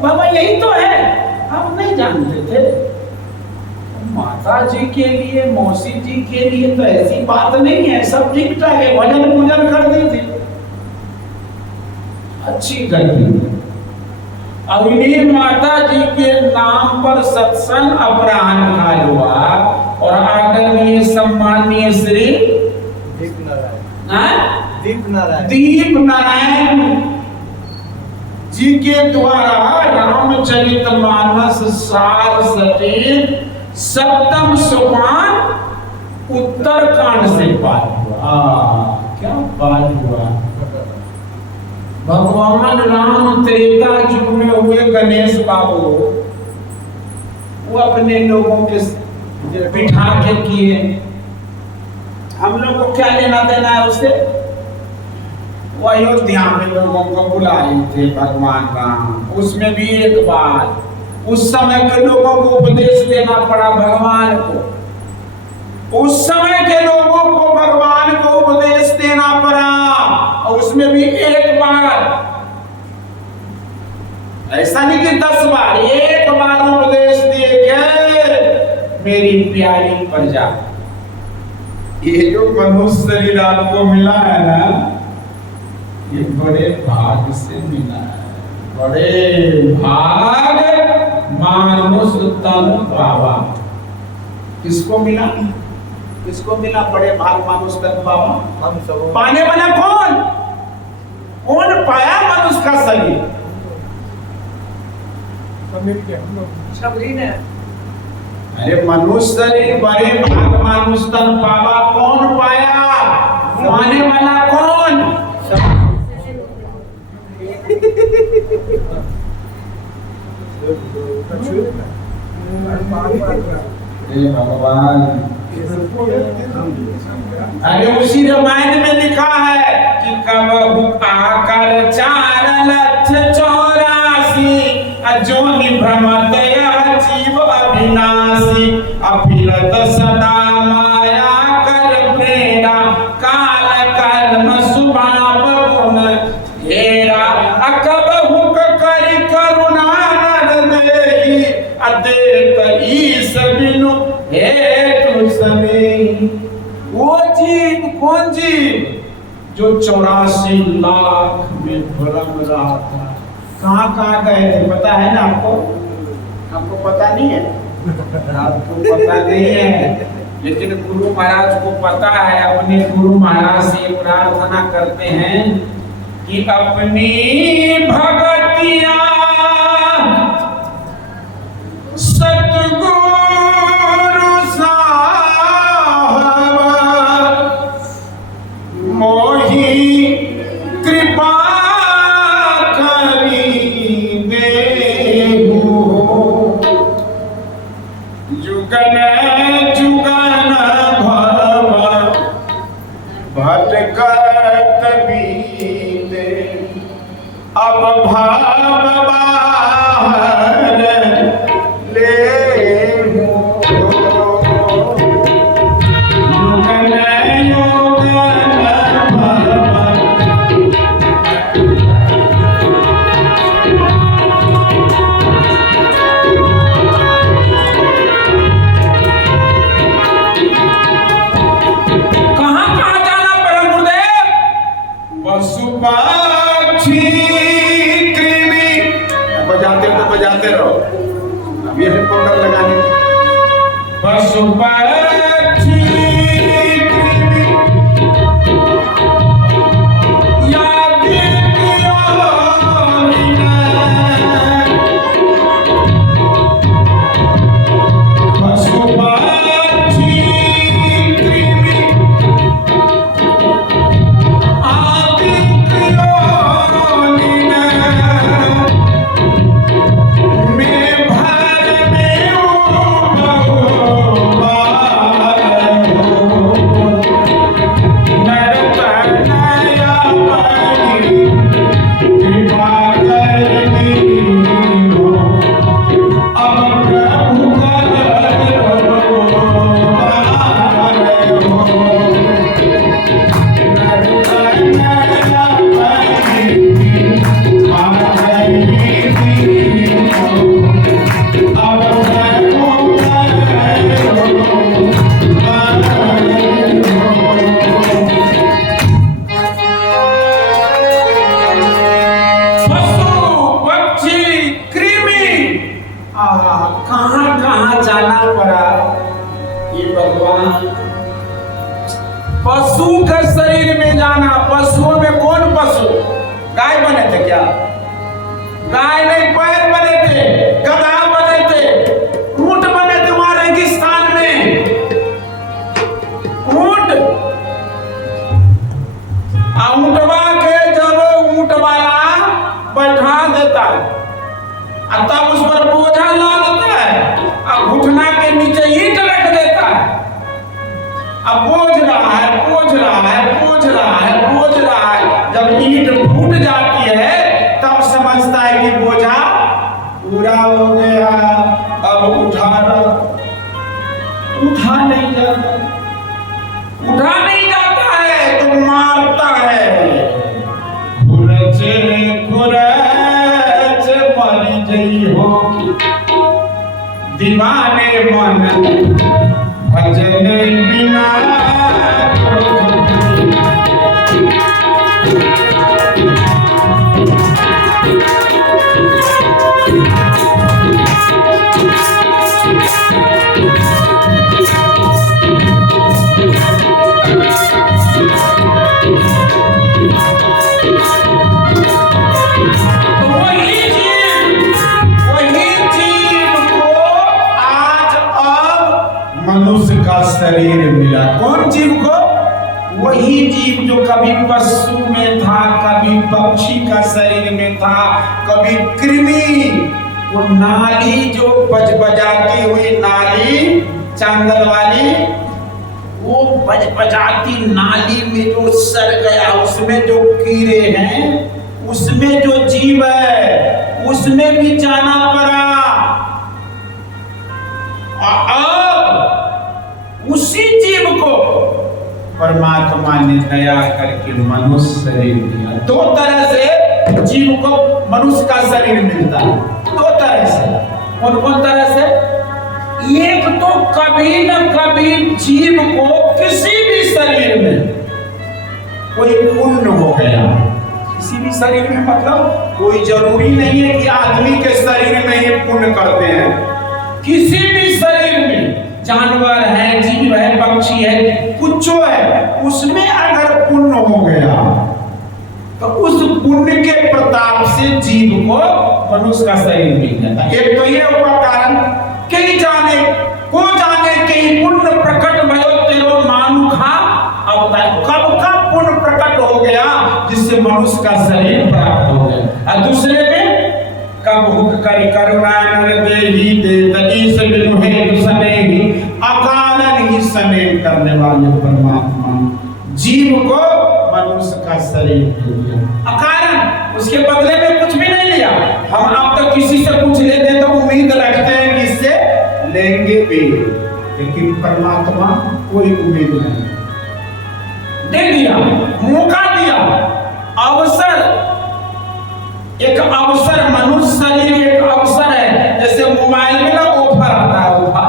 बाबा यही तो है, हम नहीं जानते थे। माता जी के लिए, मौसी जी के लिए तो ऐसी बात नहीं है, सब ठीक ठाक है, भजन पूजन कर दी थी, अच्छी गलती। अग्नि माता जी के नाम पर सत्संग अपराह्न काल हुआ, और आदरणीय सम्माननीय श्री दीप नारायण जी के द्वारा रामचरितमानस सार सचित सप्तम सोपान उत्तरकांड से पाठ हुआ। क्या पाठ हुआ? भगवान राम त्रेता युग में हुए गणेश बाबू, वो अपने लोगों के बिठा के किए, हम लोग को क्या लेना देना है उससे? वो अयोध्या में लोगों को बुलाए थे भगवान राम, उसमें भी एक बार उस समय के लोगों को उपदेश देना पड़ा भगवान को, उस समय के लोगों को भगवान को उपदेश देना पड़ा, और उसमें भी एक बार, ऐसा नहीं कि 10 बार, एक बार उपदेश दिए गए। मेरी प्यारी प्रजा, ये जो मनुष्य शरीर आपको मिला है ना, ये बड़े भाग से मिला है, बड़े भाग मानुष तन पावा। किसको मिला? किसको मिला बड़े भाग मानुष तन पावा? हम सब। पाने वाला कौन? कौन पाया मनुष्य का शरीर? सबरी ने। अरे मनुष्य शरीर बड़े भाग मानुष तन पावा, कौन पाया? पाने वाला कौन? भगवान, अरे उसी रामायण में लिखा है कि कब आकर 4,84,000 अजोनि भ्रमत यह जीव अविनाशी, अभिरत सदा माया कर प्रेरा, काल कर्म सुभाव गुण घेरा, अकब हुक करि करुणा नर देहि, अदेत ईश बिनु हेतु सन कौन जीव जो 84 लाख में भ्रम रहा था, कहाँ कहाँ गए थे पता है ना आपको? आपको पता नहीं है? आपको पता नहीं है, लेकिन गुरु महाराज को पता है। अपने गुरु महाराज से प्रार्थना करते हैं कि अपनी भगतिया सतगुरु साहब मोहि कृपा करी देहु, जुगन जुगन भव भटकत बीते, अब भाव बाहर लेहु, जुगन युगन भव। पशु पक्षी कृमि, बजाते हो तो बजाते रहो, अब ये पाउडर लगाने। पशु पक्षी कृमि यादि पशु पक्षी कृमि कहाँ कहाँ जाना पड़ा ये भगवान। पशु के शरीर में जाना, पशुओं में कौन पशु? गाय बने थे क्या? गाय नहीं, बैल बने थे, गधा बने थे, ऊंट बने थे वहां रेगिस्तान में। ऊंट ऊंटवा के जब ऊंट वाला बैठा देता है तब उस पर बोझा ला देता है, अब घुटना के नीचे ईंट रख देता है। अब बोझ रहा है, बोझ रहा है, बोझ रहा है, बोझ रहा है। जब ईंट फूट जाती है तब समझता है कि बोझा पूरा हो गया, अब उठा नहीं जाता, उठा नहीं जाता है तो मारता है। खुरचे खुरच मर जई हो दीवाने मन भजन बिना। मनुष्य का शरीर मिला। कौन जीव को? वही जीव जो कभी पशु में था, कभी पक्षी का शरीर में था, कभी कृमि, वो नाली जो बजबजाती हुई नाली चांदल वाली, वो बजबजाती नाली में जो सर गया, उसमें जो कीड़े हैं, उसमें जो जीव है, उसमें भी जाना पड़ा। उसी जीव को परमात्मा ने दया करके मनुष्य शरीर दिया। दो तरह से जीव को मनुष्य का शरीर मिलता है, दो तरह से। कौन कौन तरह से? एक तो कभी न कभी जीव को किसी भी भी शरीर में कोई पुण्य हो गया, किसी भी शरीर में, मतलब कोई जरूरी नहीं है कि आदमी के शरीर में ही पुण्य करते हैं, किसी भी शरीर में, जानवर है, जीव है, पक्षी है, कुछ है, उसमें अगर पुण्य हो गया तो उस पुण्य के प्रताप से जीव को मनुष्य का शरीर मिल जाता है। एक तो ये हुआ कारण, कई जाने को जाने कई पुण्य प्रकट भयो तेरो मानुखा अवतार, कब का पुण्य प्रकट हो गया जिससे मनुष्य का शरीर प्राप्त हो गया। और दूसरे में कब हुक कर करुणा नर देही दे तजी से बिनुहे दुसने ही अकारण ही सने करने वाले परमात्मा जीव को मनुष्य का शरीर दे दिया अकारण, उसके बदले में कुछ भी नहीं लिया। हम अब तक किसी से कुछ लेते तो उम्मीद रखते हैं कि इससे लेंगे भी, लेकिन परमात्मा कोई उम्मीद नहीं, दे दिया, मौका दिया, अवसर, एक अवसर, मनुष्य शरीर एक अवसर है। जैसे मोबाइल में ना ऑफर आता है, ऑफर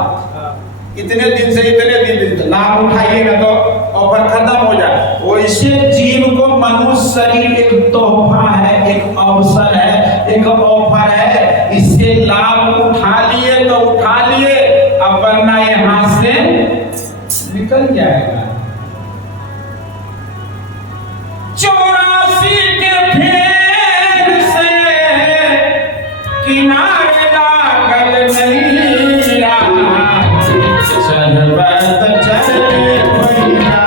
इतने दिन से इतने दिन लाभ उठाइएगा तो ऑफर खत्म हो जाए, वैसे जीव को मनुष्य शरीर एक तोहफा है, एक अवसर है, एक ऑफर है, इससे लाभ उठा लिए तो उठा लिए, अब वरना यहाँ से निकल जाएगा। 84 के फेर से किनारे लागल नहीं रहा, चलबत चले भैया और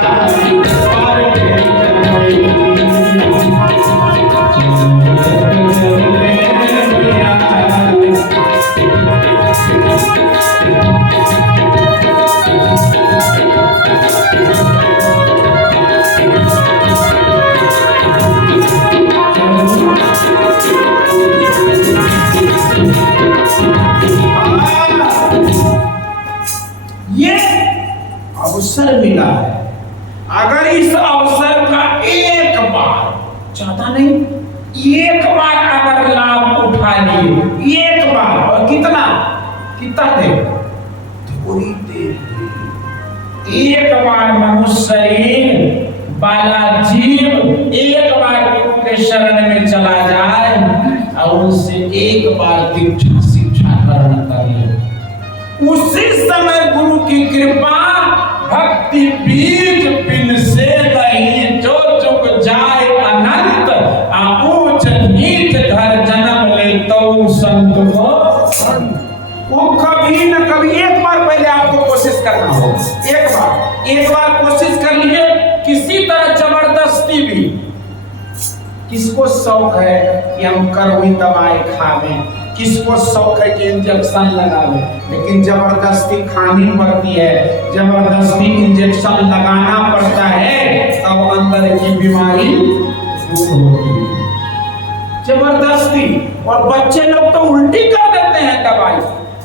ये अवसर मिला है। अगर इस अवसर का एक बार, ज्यादा नहीं, एक बार अगर लाभ उठा लिए, एक बार, और कितना दे, थोड़ी देर, एक बार मनुष्य शरीर वाला जीव एक बार गुरु के शरण में चला जाए और उनसे एक बार दीक्षा शिक्षा ग्रहण कर ले, उसी समय गुरु की कृपा भक्ति बीज बिन से नहीं जो चुक जाए अनंत, ऊंच नीच घर जन्म ले तो संत को वो कभी न कभी एक बार पहले आपको कोशिश करना हो, एक बार कोशिश कर लीजिए, किसी तरह जबरदस्ती भी। किसको शौक है कि हम कड़वी दवाई खावे, किसको शौक है कि इंजेक्शन लगावे, लेकिन जबरदस्ती खानी पड़ती है, जबरदस्ती इंजेक्शन लगाना पड़ता है, तब अंदर की बीमारी दूर होती है, जबरदस्ती। और बच्चे लोग तो उल्टी कर देते हैं दवाई,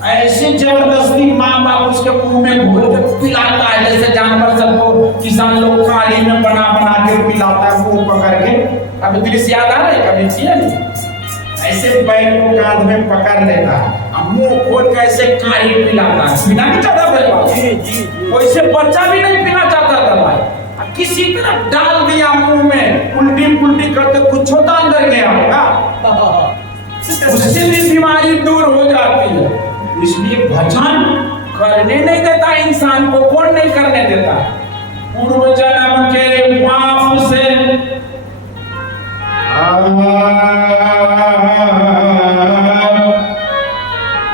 ऐसे जबरदस्ती माँ बाप उसके मुंह में घोल के पिलाता है, जैसे जानवर सबको किसान लोग थाली में बना बना के पिलाता है मुंह पकड़ के। अभी दृश्य याद आ रहा है, कभी किया नहीं? ऐसे बैल को कांध में पकड़ लेता है, अब मुंह खोल के ऐसे काढ़ी पिलाता है, पीना नहीं चाहता बैल, वैसे बच्चा भी नहीं पीना चाहता दवाई, किसी तरह डाल दिया मुंह में, उल्टी पुल्टी करते कुछ होता अंदर गया होगा, उससे भी बीमारी दूर हो जाती है। इसलिए भजन करने नहीं देता इंसान को, कौन नहीं करने देता? पूर्व जन्म के पाप से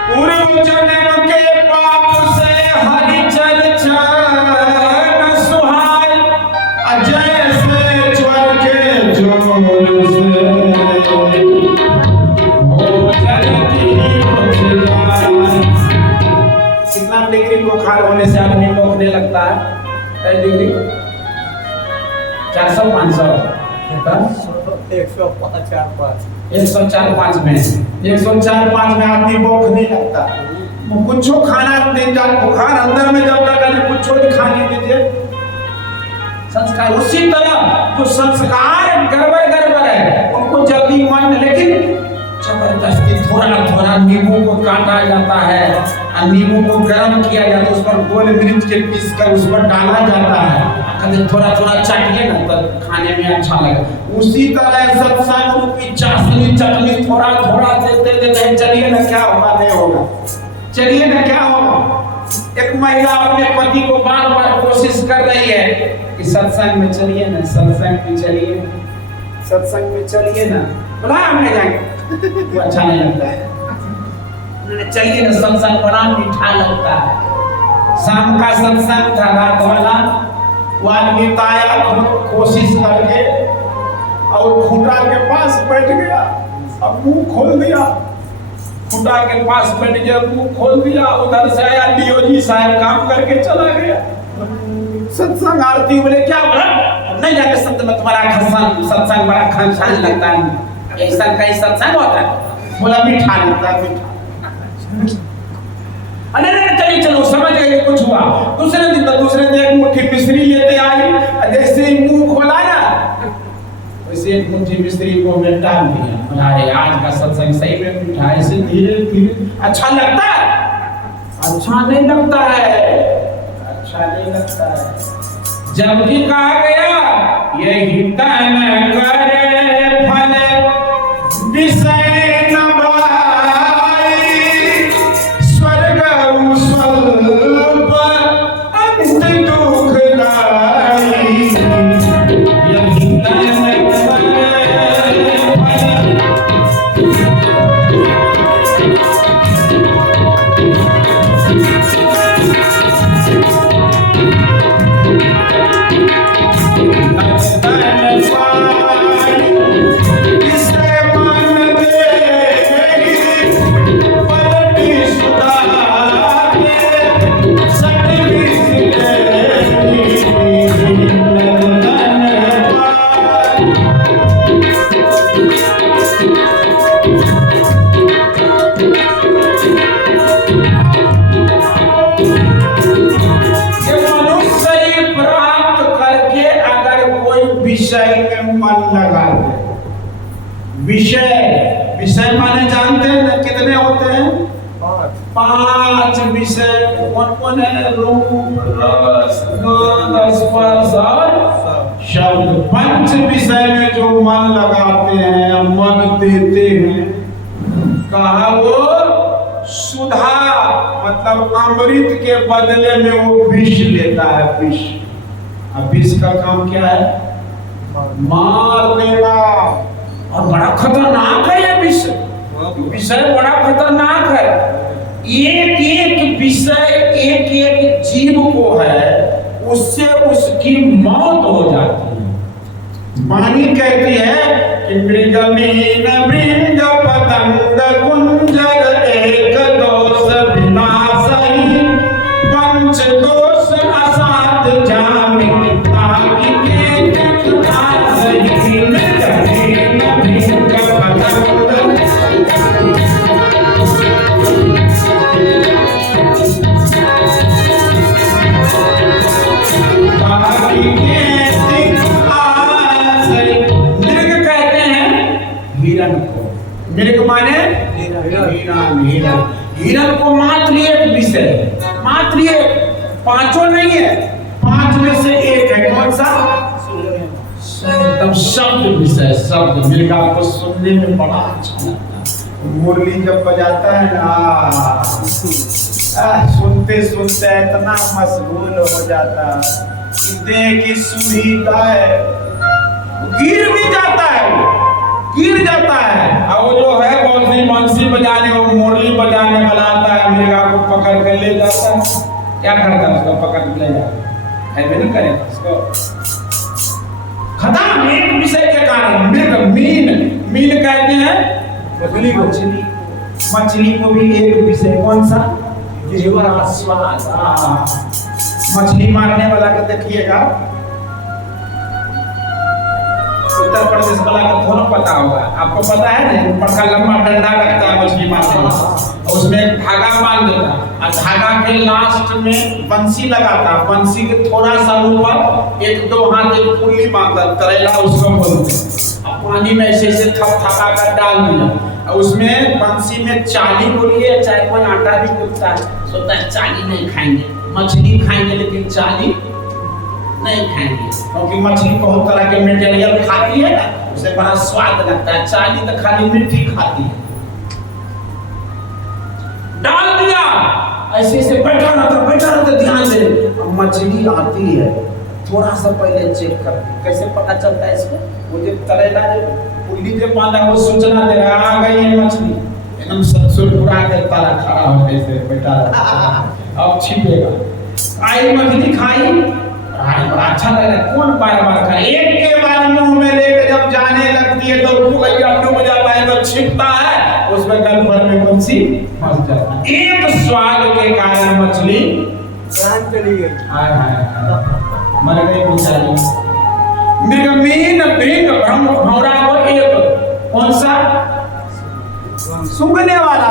पूर्व जन्म के पाप से हरि चर्चा न सुहाय, अजय से ज्वर के जोर से कितना डिग्री बुखार होने से आदमी मोखने लगता है? कई डिग्री? 400 500 104 में 104 में आदमी मोखने लगता है। कुछ खाना नहीं जा, बुखार अंदर में जब तक कुछ खाने दीजिए संस्कार। उसी तरह जो संस्कार गड़बड़ है उनको जल्दी मन, लेकिन जबरदस्ती थोड़ा नींबू को काटा जाता है और नींबू को गर्म किया जाता है, उस पर गोल मिर्च के पीस कर उस पर डाला जाता है, कहते थोड़ा थोड़ा चाटिए ना तो खाने में अच्छा लगे। उसी तरह सत्संग रूपी चाशनी चटनी थोड़ा थोड़ा देते देते चलिए ना क्या होगा, नहीं होगा, चलिए ना क्या होगा। एक महिला अपने पति को बार बार कोशिश कर रही है कि सत्संग में चलिए ना, सत्संग में चलिए, सत्संग में चलिए ना। बोला हमने जाएंगे तो अच्छा नहीं लगता है, चलिए ना सत्संग बड़ा मीठा लगता है। शाम का सत्संग था रात वाला, वो आदमी आया कोशिश करके और खूंटा के पास बैठ गया, अब मुंह खोल दिया, खूंटा के पास बैठ गया, मुंह खोल दिया। उधर से आया डीओजी साहब काम करके चला गया। सत्संग आरती बोले क्या बोला, नहीं जाके संत में तुम्हारा सत्संग बड़ा खानशान लगता है, ऐसा कहीं सत्संग होता है? बोला मीठा लगता है, मीठा। अरे चलिए चलो समझ गए कुछ हुआ। दूसरे दिन एक मुट्ठी मिश्री लेते आई, जैसे ही मुंह खोला ना वैसे एक मुट्ठी मिश्री को मैं डाल दिया। बोला अरे आज का सत्संग सही में मीठा, ऐसे धीरे धीरे अच्छा लगता है, अच्छा नहीं लगता है, अच्छा नहीं लगता है। जबकि कहा गया यही तन करे फल विषय न भाई, स्वर्ग स्वल्प अंत दुख लाई। यही तन करे फल विषय में मन लगा दे। विषय विषय माने जानते हैं ना कितने होते हैं? पांच विषय। कौन कौन है? रूप, रस, गंध, स्पर्श और शब्द। पंच विषय में जो मन लगाते हैं, मन देते हैं, कहा वो सुधा मतलब अमृत के बदले में वो विष लेता है, विष। अब विष का काम क्या है? मार देना। और बड़ा खतरनाक है ये विषय, विषय बड़ा खतरनाक है। एक एक विषय एक एक जीव को है, उससे उसकी मौत हो जाती है। वाणी कहती है कि मृगमीन मृग पतंग कुंजर एक दोष विनाशई, पंच दोष असाध जामि ताकि मृग माने हिरण को मात्र एक विषय, मात्र एक, पांचों नहीं है, पांच में से एक है। कौन सा? एकदम शब्द विषय, शब्द। मृग को सुनने में बड़ा अच्छा लगता है। मुरली जब बजाता है ना, सुनते सुनते इतना मशगूल हो जाता है, देखी सुधी गाय गिर भी जाता है, गिर जाता है। और वो जो है बंसी बजाने, वो मुरली बजाने वाला आता है, मृगा को पकड़ कर ले जाता है। क्या करता है? उसको पकड़ के ले जाता है, नहीं करेगा उसको खत्म। एक विषय के कारण मृग, मीन कहते हैं मछली को, मछली को भी एक विषय। कौन सा? जीवा स्वाद। मछली मारने वाला को देखिएगा, उत्तर प्रदेश वाला को थोड़ा पता होगा, आपको पता है ना, बड़ा लंबा डंडा रखता है मछली मारने वाला, उसमें एक धागा बांध देता है, और धागा के लास्ट में बंसी लगाता, बंसी के थोड़ा सा ऊपर एक दो हाथ एक पुल्ली बांधता, करेला उसको बोलते हैं। पानी में ऐसे ऐसे थपथपा कर डाल दिया, और उसमें बंसी में चाली बोलिए, चाहे कोई आटा भी कूदता है, सोचता है चाली नहीं खाएंगे, मछली खाएंगे लेकिन चाली नहीं खाएंगे, क्योंकि मछली बहुत तरह के मटेरियल खाती है ना, उसे बड़ा स्वाद लगता है। चाली तो खाली मिट्टी खाती है। डाल दिया, ऐसे ऐसे बैठा रहता, ध्यान दे। अब मछली आती है, थोड़ा सा पहले चेक कर, कैसे पता चलता है इसको? वो जो तरेला पुल्ली जो बांधा वो सूचना दे रहा आ गई है मछली, एकदम सुरपुरा के तारा खड़ा हो कैसे बैठा रहता। अब छिपेगा। आई मछली खाई, बड़ा अच्छा लग रहा है, कौन बार बार खाए? एक के बार मुंह में लेके जब जाने लगती है तो डूब जाता है, तो छिपता है, उसमें गल भर में मुंशी फंस जाता है। एक स्वाद के कारण मछली प्राण चली गई। मर गई बेचारी। मृगमीन भृंग भौरा को एक कौन सा सूंघने वाला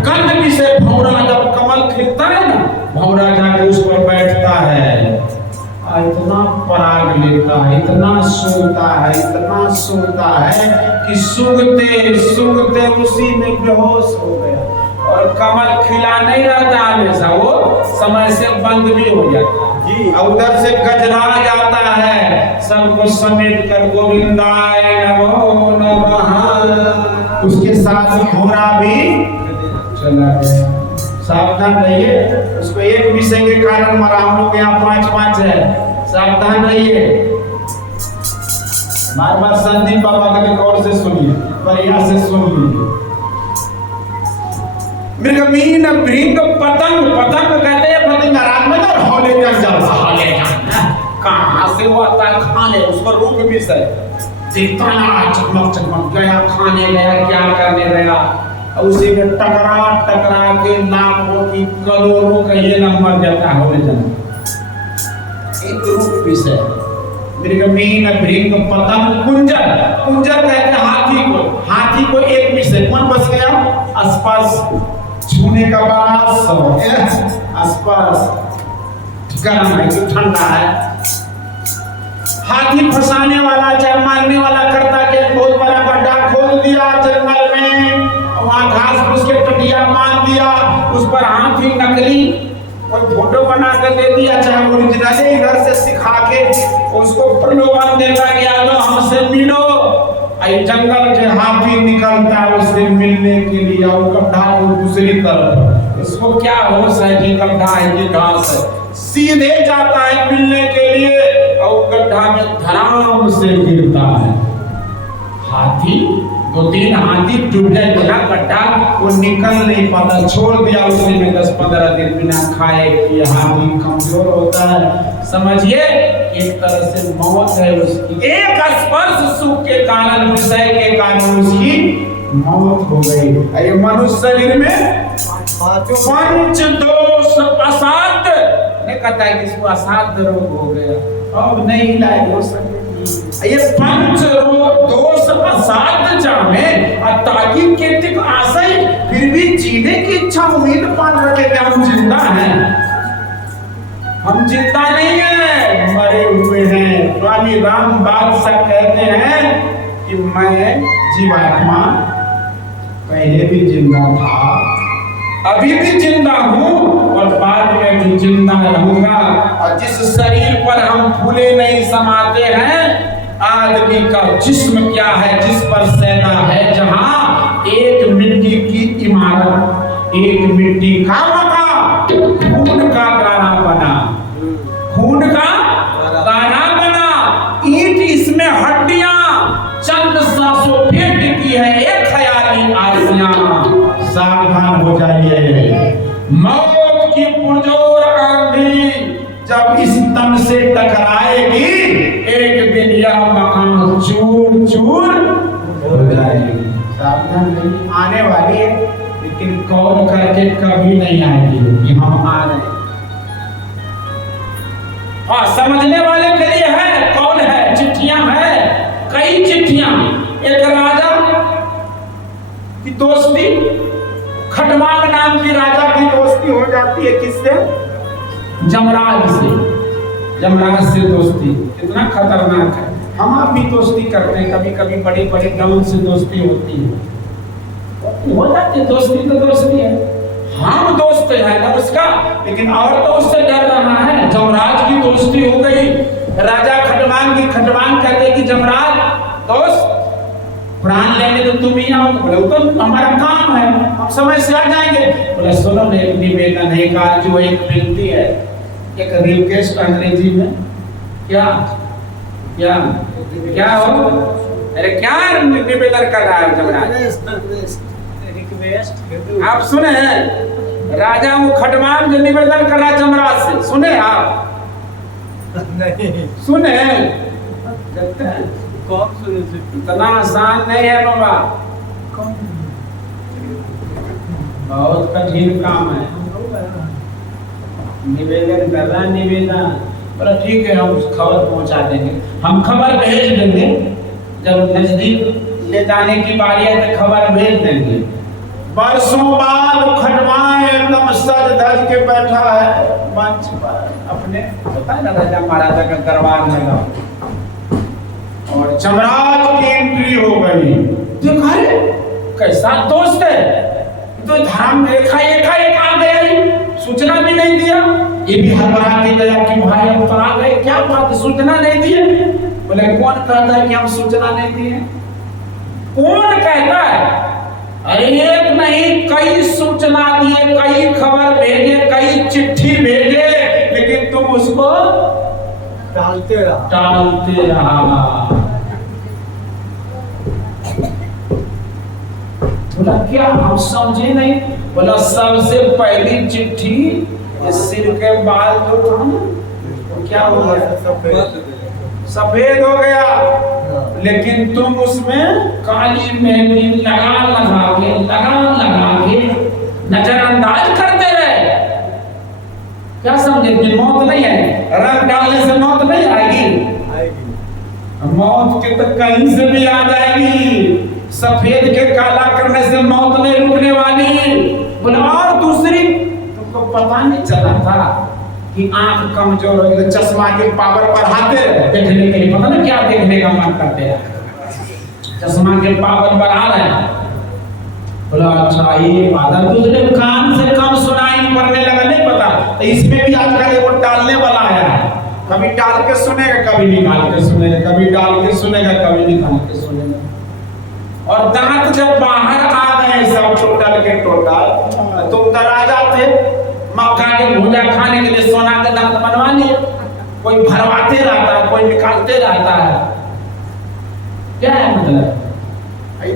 कंद भी से भौरा जब कमल खिलता है ना, भौरा जाके उस पर बैठता है, इतना पराग लेता है, इतना सूंघता है कि सूंघते उसी में बेहोश हो गया। और कमल खिला नहीं रहता हमेशा, वो समय से बंद भी हो जाता है जी। उधर से गजरा जाता है, सबको समेट कर गोविंदाय नमो नमः, उसके साथ घोड़ा भी चला गया। सावधान रहिए, उसको एक विषय के कारण मरा, हम लोग यहाँ 5-5 है, सावधान रहिए। बार संदीप बाबा के गौर से सुनिए, बढ़िया से सुन लीजिए। मृगमीन भृंग पतंग कहते हैं पतंग रात में तो हौले कहाँ से वो आता है खाने, उसका रूप भी सही दिखता ना, चमक गया, खाने गया, क्या करने गया, उसी में टकरा के लाखों की करोड़ों का ये नंबर जाता है होने जाना। एक रूप विषय मृगमीन भृंग पतंग कुंजर कहते हैं हाथी को एक विषय कौन बस गया? आसपास छूने का बड़ा शौक है, आसपास गर्म है कि ठंडा है। हाथी फंसाने वाला चाहे मारने वाला करता के बहुत बड़ा गड्ढा खोद दिया जंगल में, वहां घास फूस के टटिया बांध दिया, उस पर हाथी नकली कोई फोटो बना कर दे दिया, चाहे ओरिजिनल इधर से सिखा के उसको प्रलोभन देता गया, लो हमसे मिलो। जंगल के हाथी निकलता है उससे मिलने के लिए, और गड्ढा को दूसरी तरफ, इसको क्या होश है कि गड्ढा है कि घास है, सीधे जाता है मिलने के लिए, और गड्ढा में धड़ाम से गिरता है। हाथी 2-3 हाथी डूब जाए बिना गड्ढा, वो निकल नहीं पाता, छोड़ दिया उसने में 10-15 दिन बिना खाए कि हाथी कमजोर होता है। समझिए एक तरह से मौत है उसकी, एक स्पर्श सुख के कारण, विषय के कारण उसकी मौत हो गई। ये मनुष्य शरीर में पंच दोष असाध्य ने कहता है कि इसको असाध्य रोग हो गया, अब नहीं इलाज हो सकता। ये पंच दोष असाध्य जामे ताकि केतिक आशय, फिर भी जीने की इच्छा उम्मीद पाल रखे कि हम जिंदा हैं। हम जिंदा नहीं है, मरे हुए हैं। स्वामी राम बादशाह कहते हैं कि मैं जीवात्मा पहले भी जिंदा था, अभी भी जिंदा हूँ, और बाद में भी जिंदा रहूंगा। और जिस शरीर पर हम फूले नहीं समाते हैं, आदमी का जिस्म क्या है, जिस पर सैदा है जहां, एक मिट्टी की इमारत, एक मिट्टी का मकान, खून का गाना बना, खून का गाना बना, ईंट इसमें हड्डियां, चंद सांसों फेंक की है एक ख्याली आसियां। सावधान हो जाइए, मौत की पुरजोर आंधी जब इस तन से टकराएगी, एक दिन यह मकान चूर चूर हो जाएगी। सावधान नहीं, आने वाली है, लेकिन कौन करके कभी नहीं आएगी कि हम आ रहे हैं। हाँ, समझने वाले के लिए है, कौन है? चिट्ठियां है, कई चिट्ठियां। एक राजा की दोस्ती, खटवांग नाम की राजा की दोस्ती हो जाती है किससे? जमराज से। जमराज से दोस्ती कितना खतरनाक है। हम आप भी दोस्ती करते हैं, कभी कभी बड़े बड़े गांव से दोस्ती होती है, हो जाती है दोस्ती, तो दोस्ती है। हम दोस्त है ना उसका, लेकिन और तो उससे डर रहा है। जमराज की दोस्ती हो गई, राजा खटवान की खटवान कहते कि जमराज दोस्त प्राण लेने तो तुम ही आओ। बोले वो तो हमारा काम है, हम समय से आ जाएंगे। बोले सुनो निवेदन है, एक जो एक विनती है, एक रिक्वेस्ट अंग्रेजी में क्या क्या क्या हो, अरे क्या निवेदन कर रहा है जमराज? रिक्वेस्ट आप सुने हैं राजा वो खटवान जो निवेदन कर रहा है जमराज से, सुने आप? नहीं सुने देखते हैं, कौन सुने से इतना आसान नहीं है बाबा, कौन बहुत कठिन काम है। निवेदन कर रहा है निवेदन, बोला ठीक है हम खबर पहुंचा देंगे, हम खबर भेज देंगे, जब नजदीक ले जाने की बारी है तो खबर भेज देंगे। बरसों बाद खटवान एकदम सज धज के बैठा है मंच पर, अपने पता है ना राजा महाराजा का दरबार में लगा, और जमराज की एंट्री हो गई। देखा रे कैसा दोस्त है, तो धाम देखा एक आ गया, सूचना भी नहीं दिया। ये भी हड़बड़ा के गया कि भाई हम तो आ गए, क्या बात सूचना नहीं दिए? बोले कौन कहता है कि हम सूचना नहीं दिए? कौन कहता है? अरे एक नहीं कई सूचना दिए, कई खबर भेजे, कई चिट्ठी भेजे, लेकिन तुम उसको टालते रहा। बोला क्या हम समझे नहीं? बोला सबसे पहली चिट्ठी इस सिर के बाल जो था ना वो क्या हो गया? सफेद हो गया, लेकिन तुम उसमें काली मेहंदी लगा के नजरअंदाज करते रहे। क्या समझे कि मौत नहीं है? रंग डालने से मौत नहीं आएगी, मौत के तो कहीं से भी आ जाएगी। सफेद के काला करने से मौत नहीं रुकने वाली। बोले और दूसरी, तुमको पता नहीं चला था कि आंख कमजोर हो गई, चश्मा के पावर बढ़ाते रहे देखने के लिए, पता नहीं क्या देखने का मन करते हैं, चश्मा के पावर बढ़ा रहे हैं। बोला अच्छा ये बात है, दूसरे कान से कम सुनाई पड़ने लगा, नहीं पता। तो इसमें भी आजकल वो टालने वाला आया है, कभी डाल के सुनेगा, कभी निकाल के सुनेगा, कभी डाल के सुनेगा, कभी निकाल के सुनेगा। और दांत जब बाहर आ गए सब टोटल के टोटल, तुम तो राजा थे, मक्का के भूजा खाने के लिए सोना के दांत बनवा लिए, कोई भरवाते रहता है, कोई निकालते रहता है। क्या है मतलब?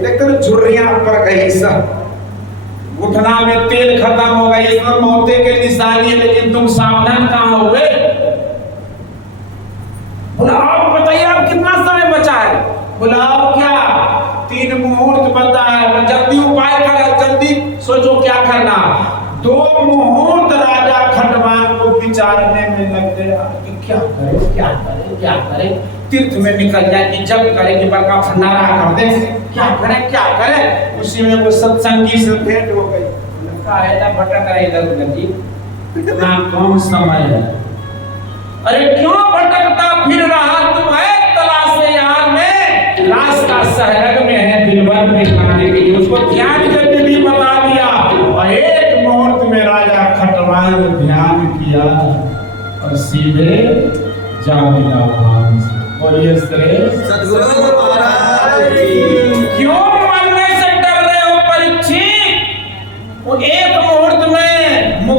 देखते हो झुर्रियां पर गई सब, घुटना में तेल खत्म हो गया, ये सब मौते के निशानी है, लेकिन तुम सावधान कहाँ हो गए? बोला आप बताइए आप कितना समय बचा है? बोला आप क्या 3 मुहूर्त बता है, जल्दी उपाय करो, जल्दी सोचो क्या करना। 2 मुहूर्त राजा खटवान को विचारने में लग गया कि क्या करे, तीर्थ में निकल जाए कि जब करे कि बड़का भंडारा कर दे, क्या करे। उसी में वो सत्संगी से भेंट हो गई। है ना भटक रहे इधर उधर जी, इतना कम समय है। अरे क्यों भटकता फिर रहा तुम है तलाश यार में, रास्ता सहरग में है दिलबर में खाने के लिए, उसको ध्यान करके भी बता दिया। और एक मुहूर्त में राजा खटवान ध्यान किया और सीधे जा मिला भगवान से। बोलिए सद्गुरु महाराज क्यों मरने से डर रहे हो परीक्षित? वो एक मुहूर्त में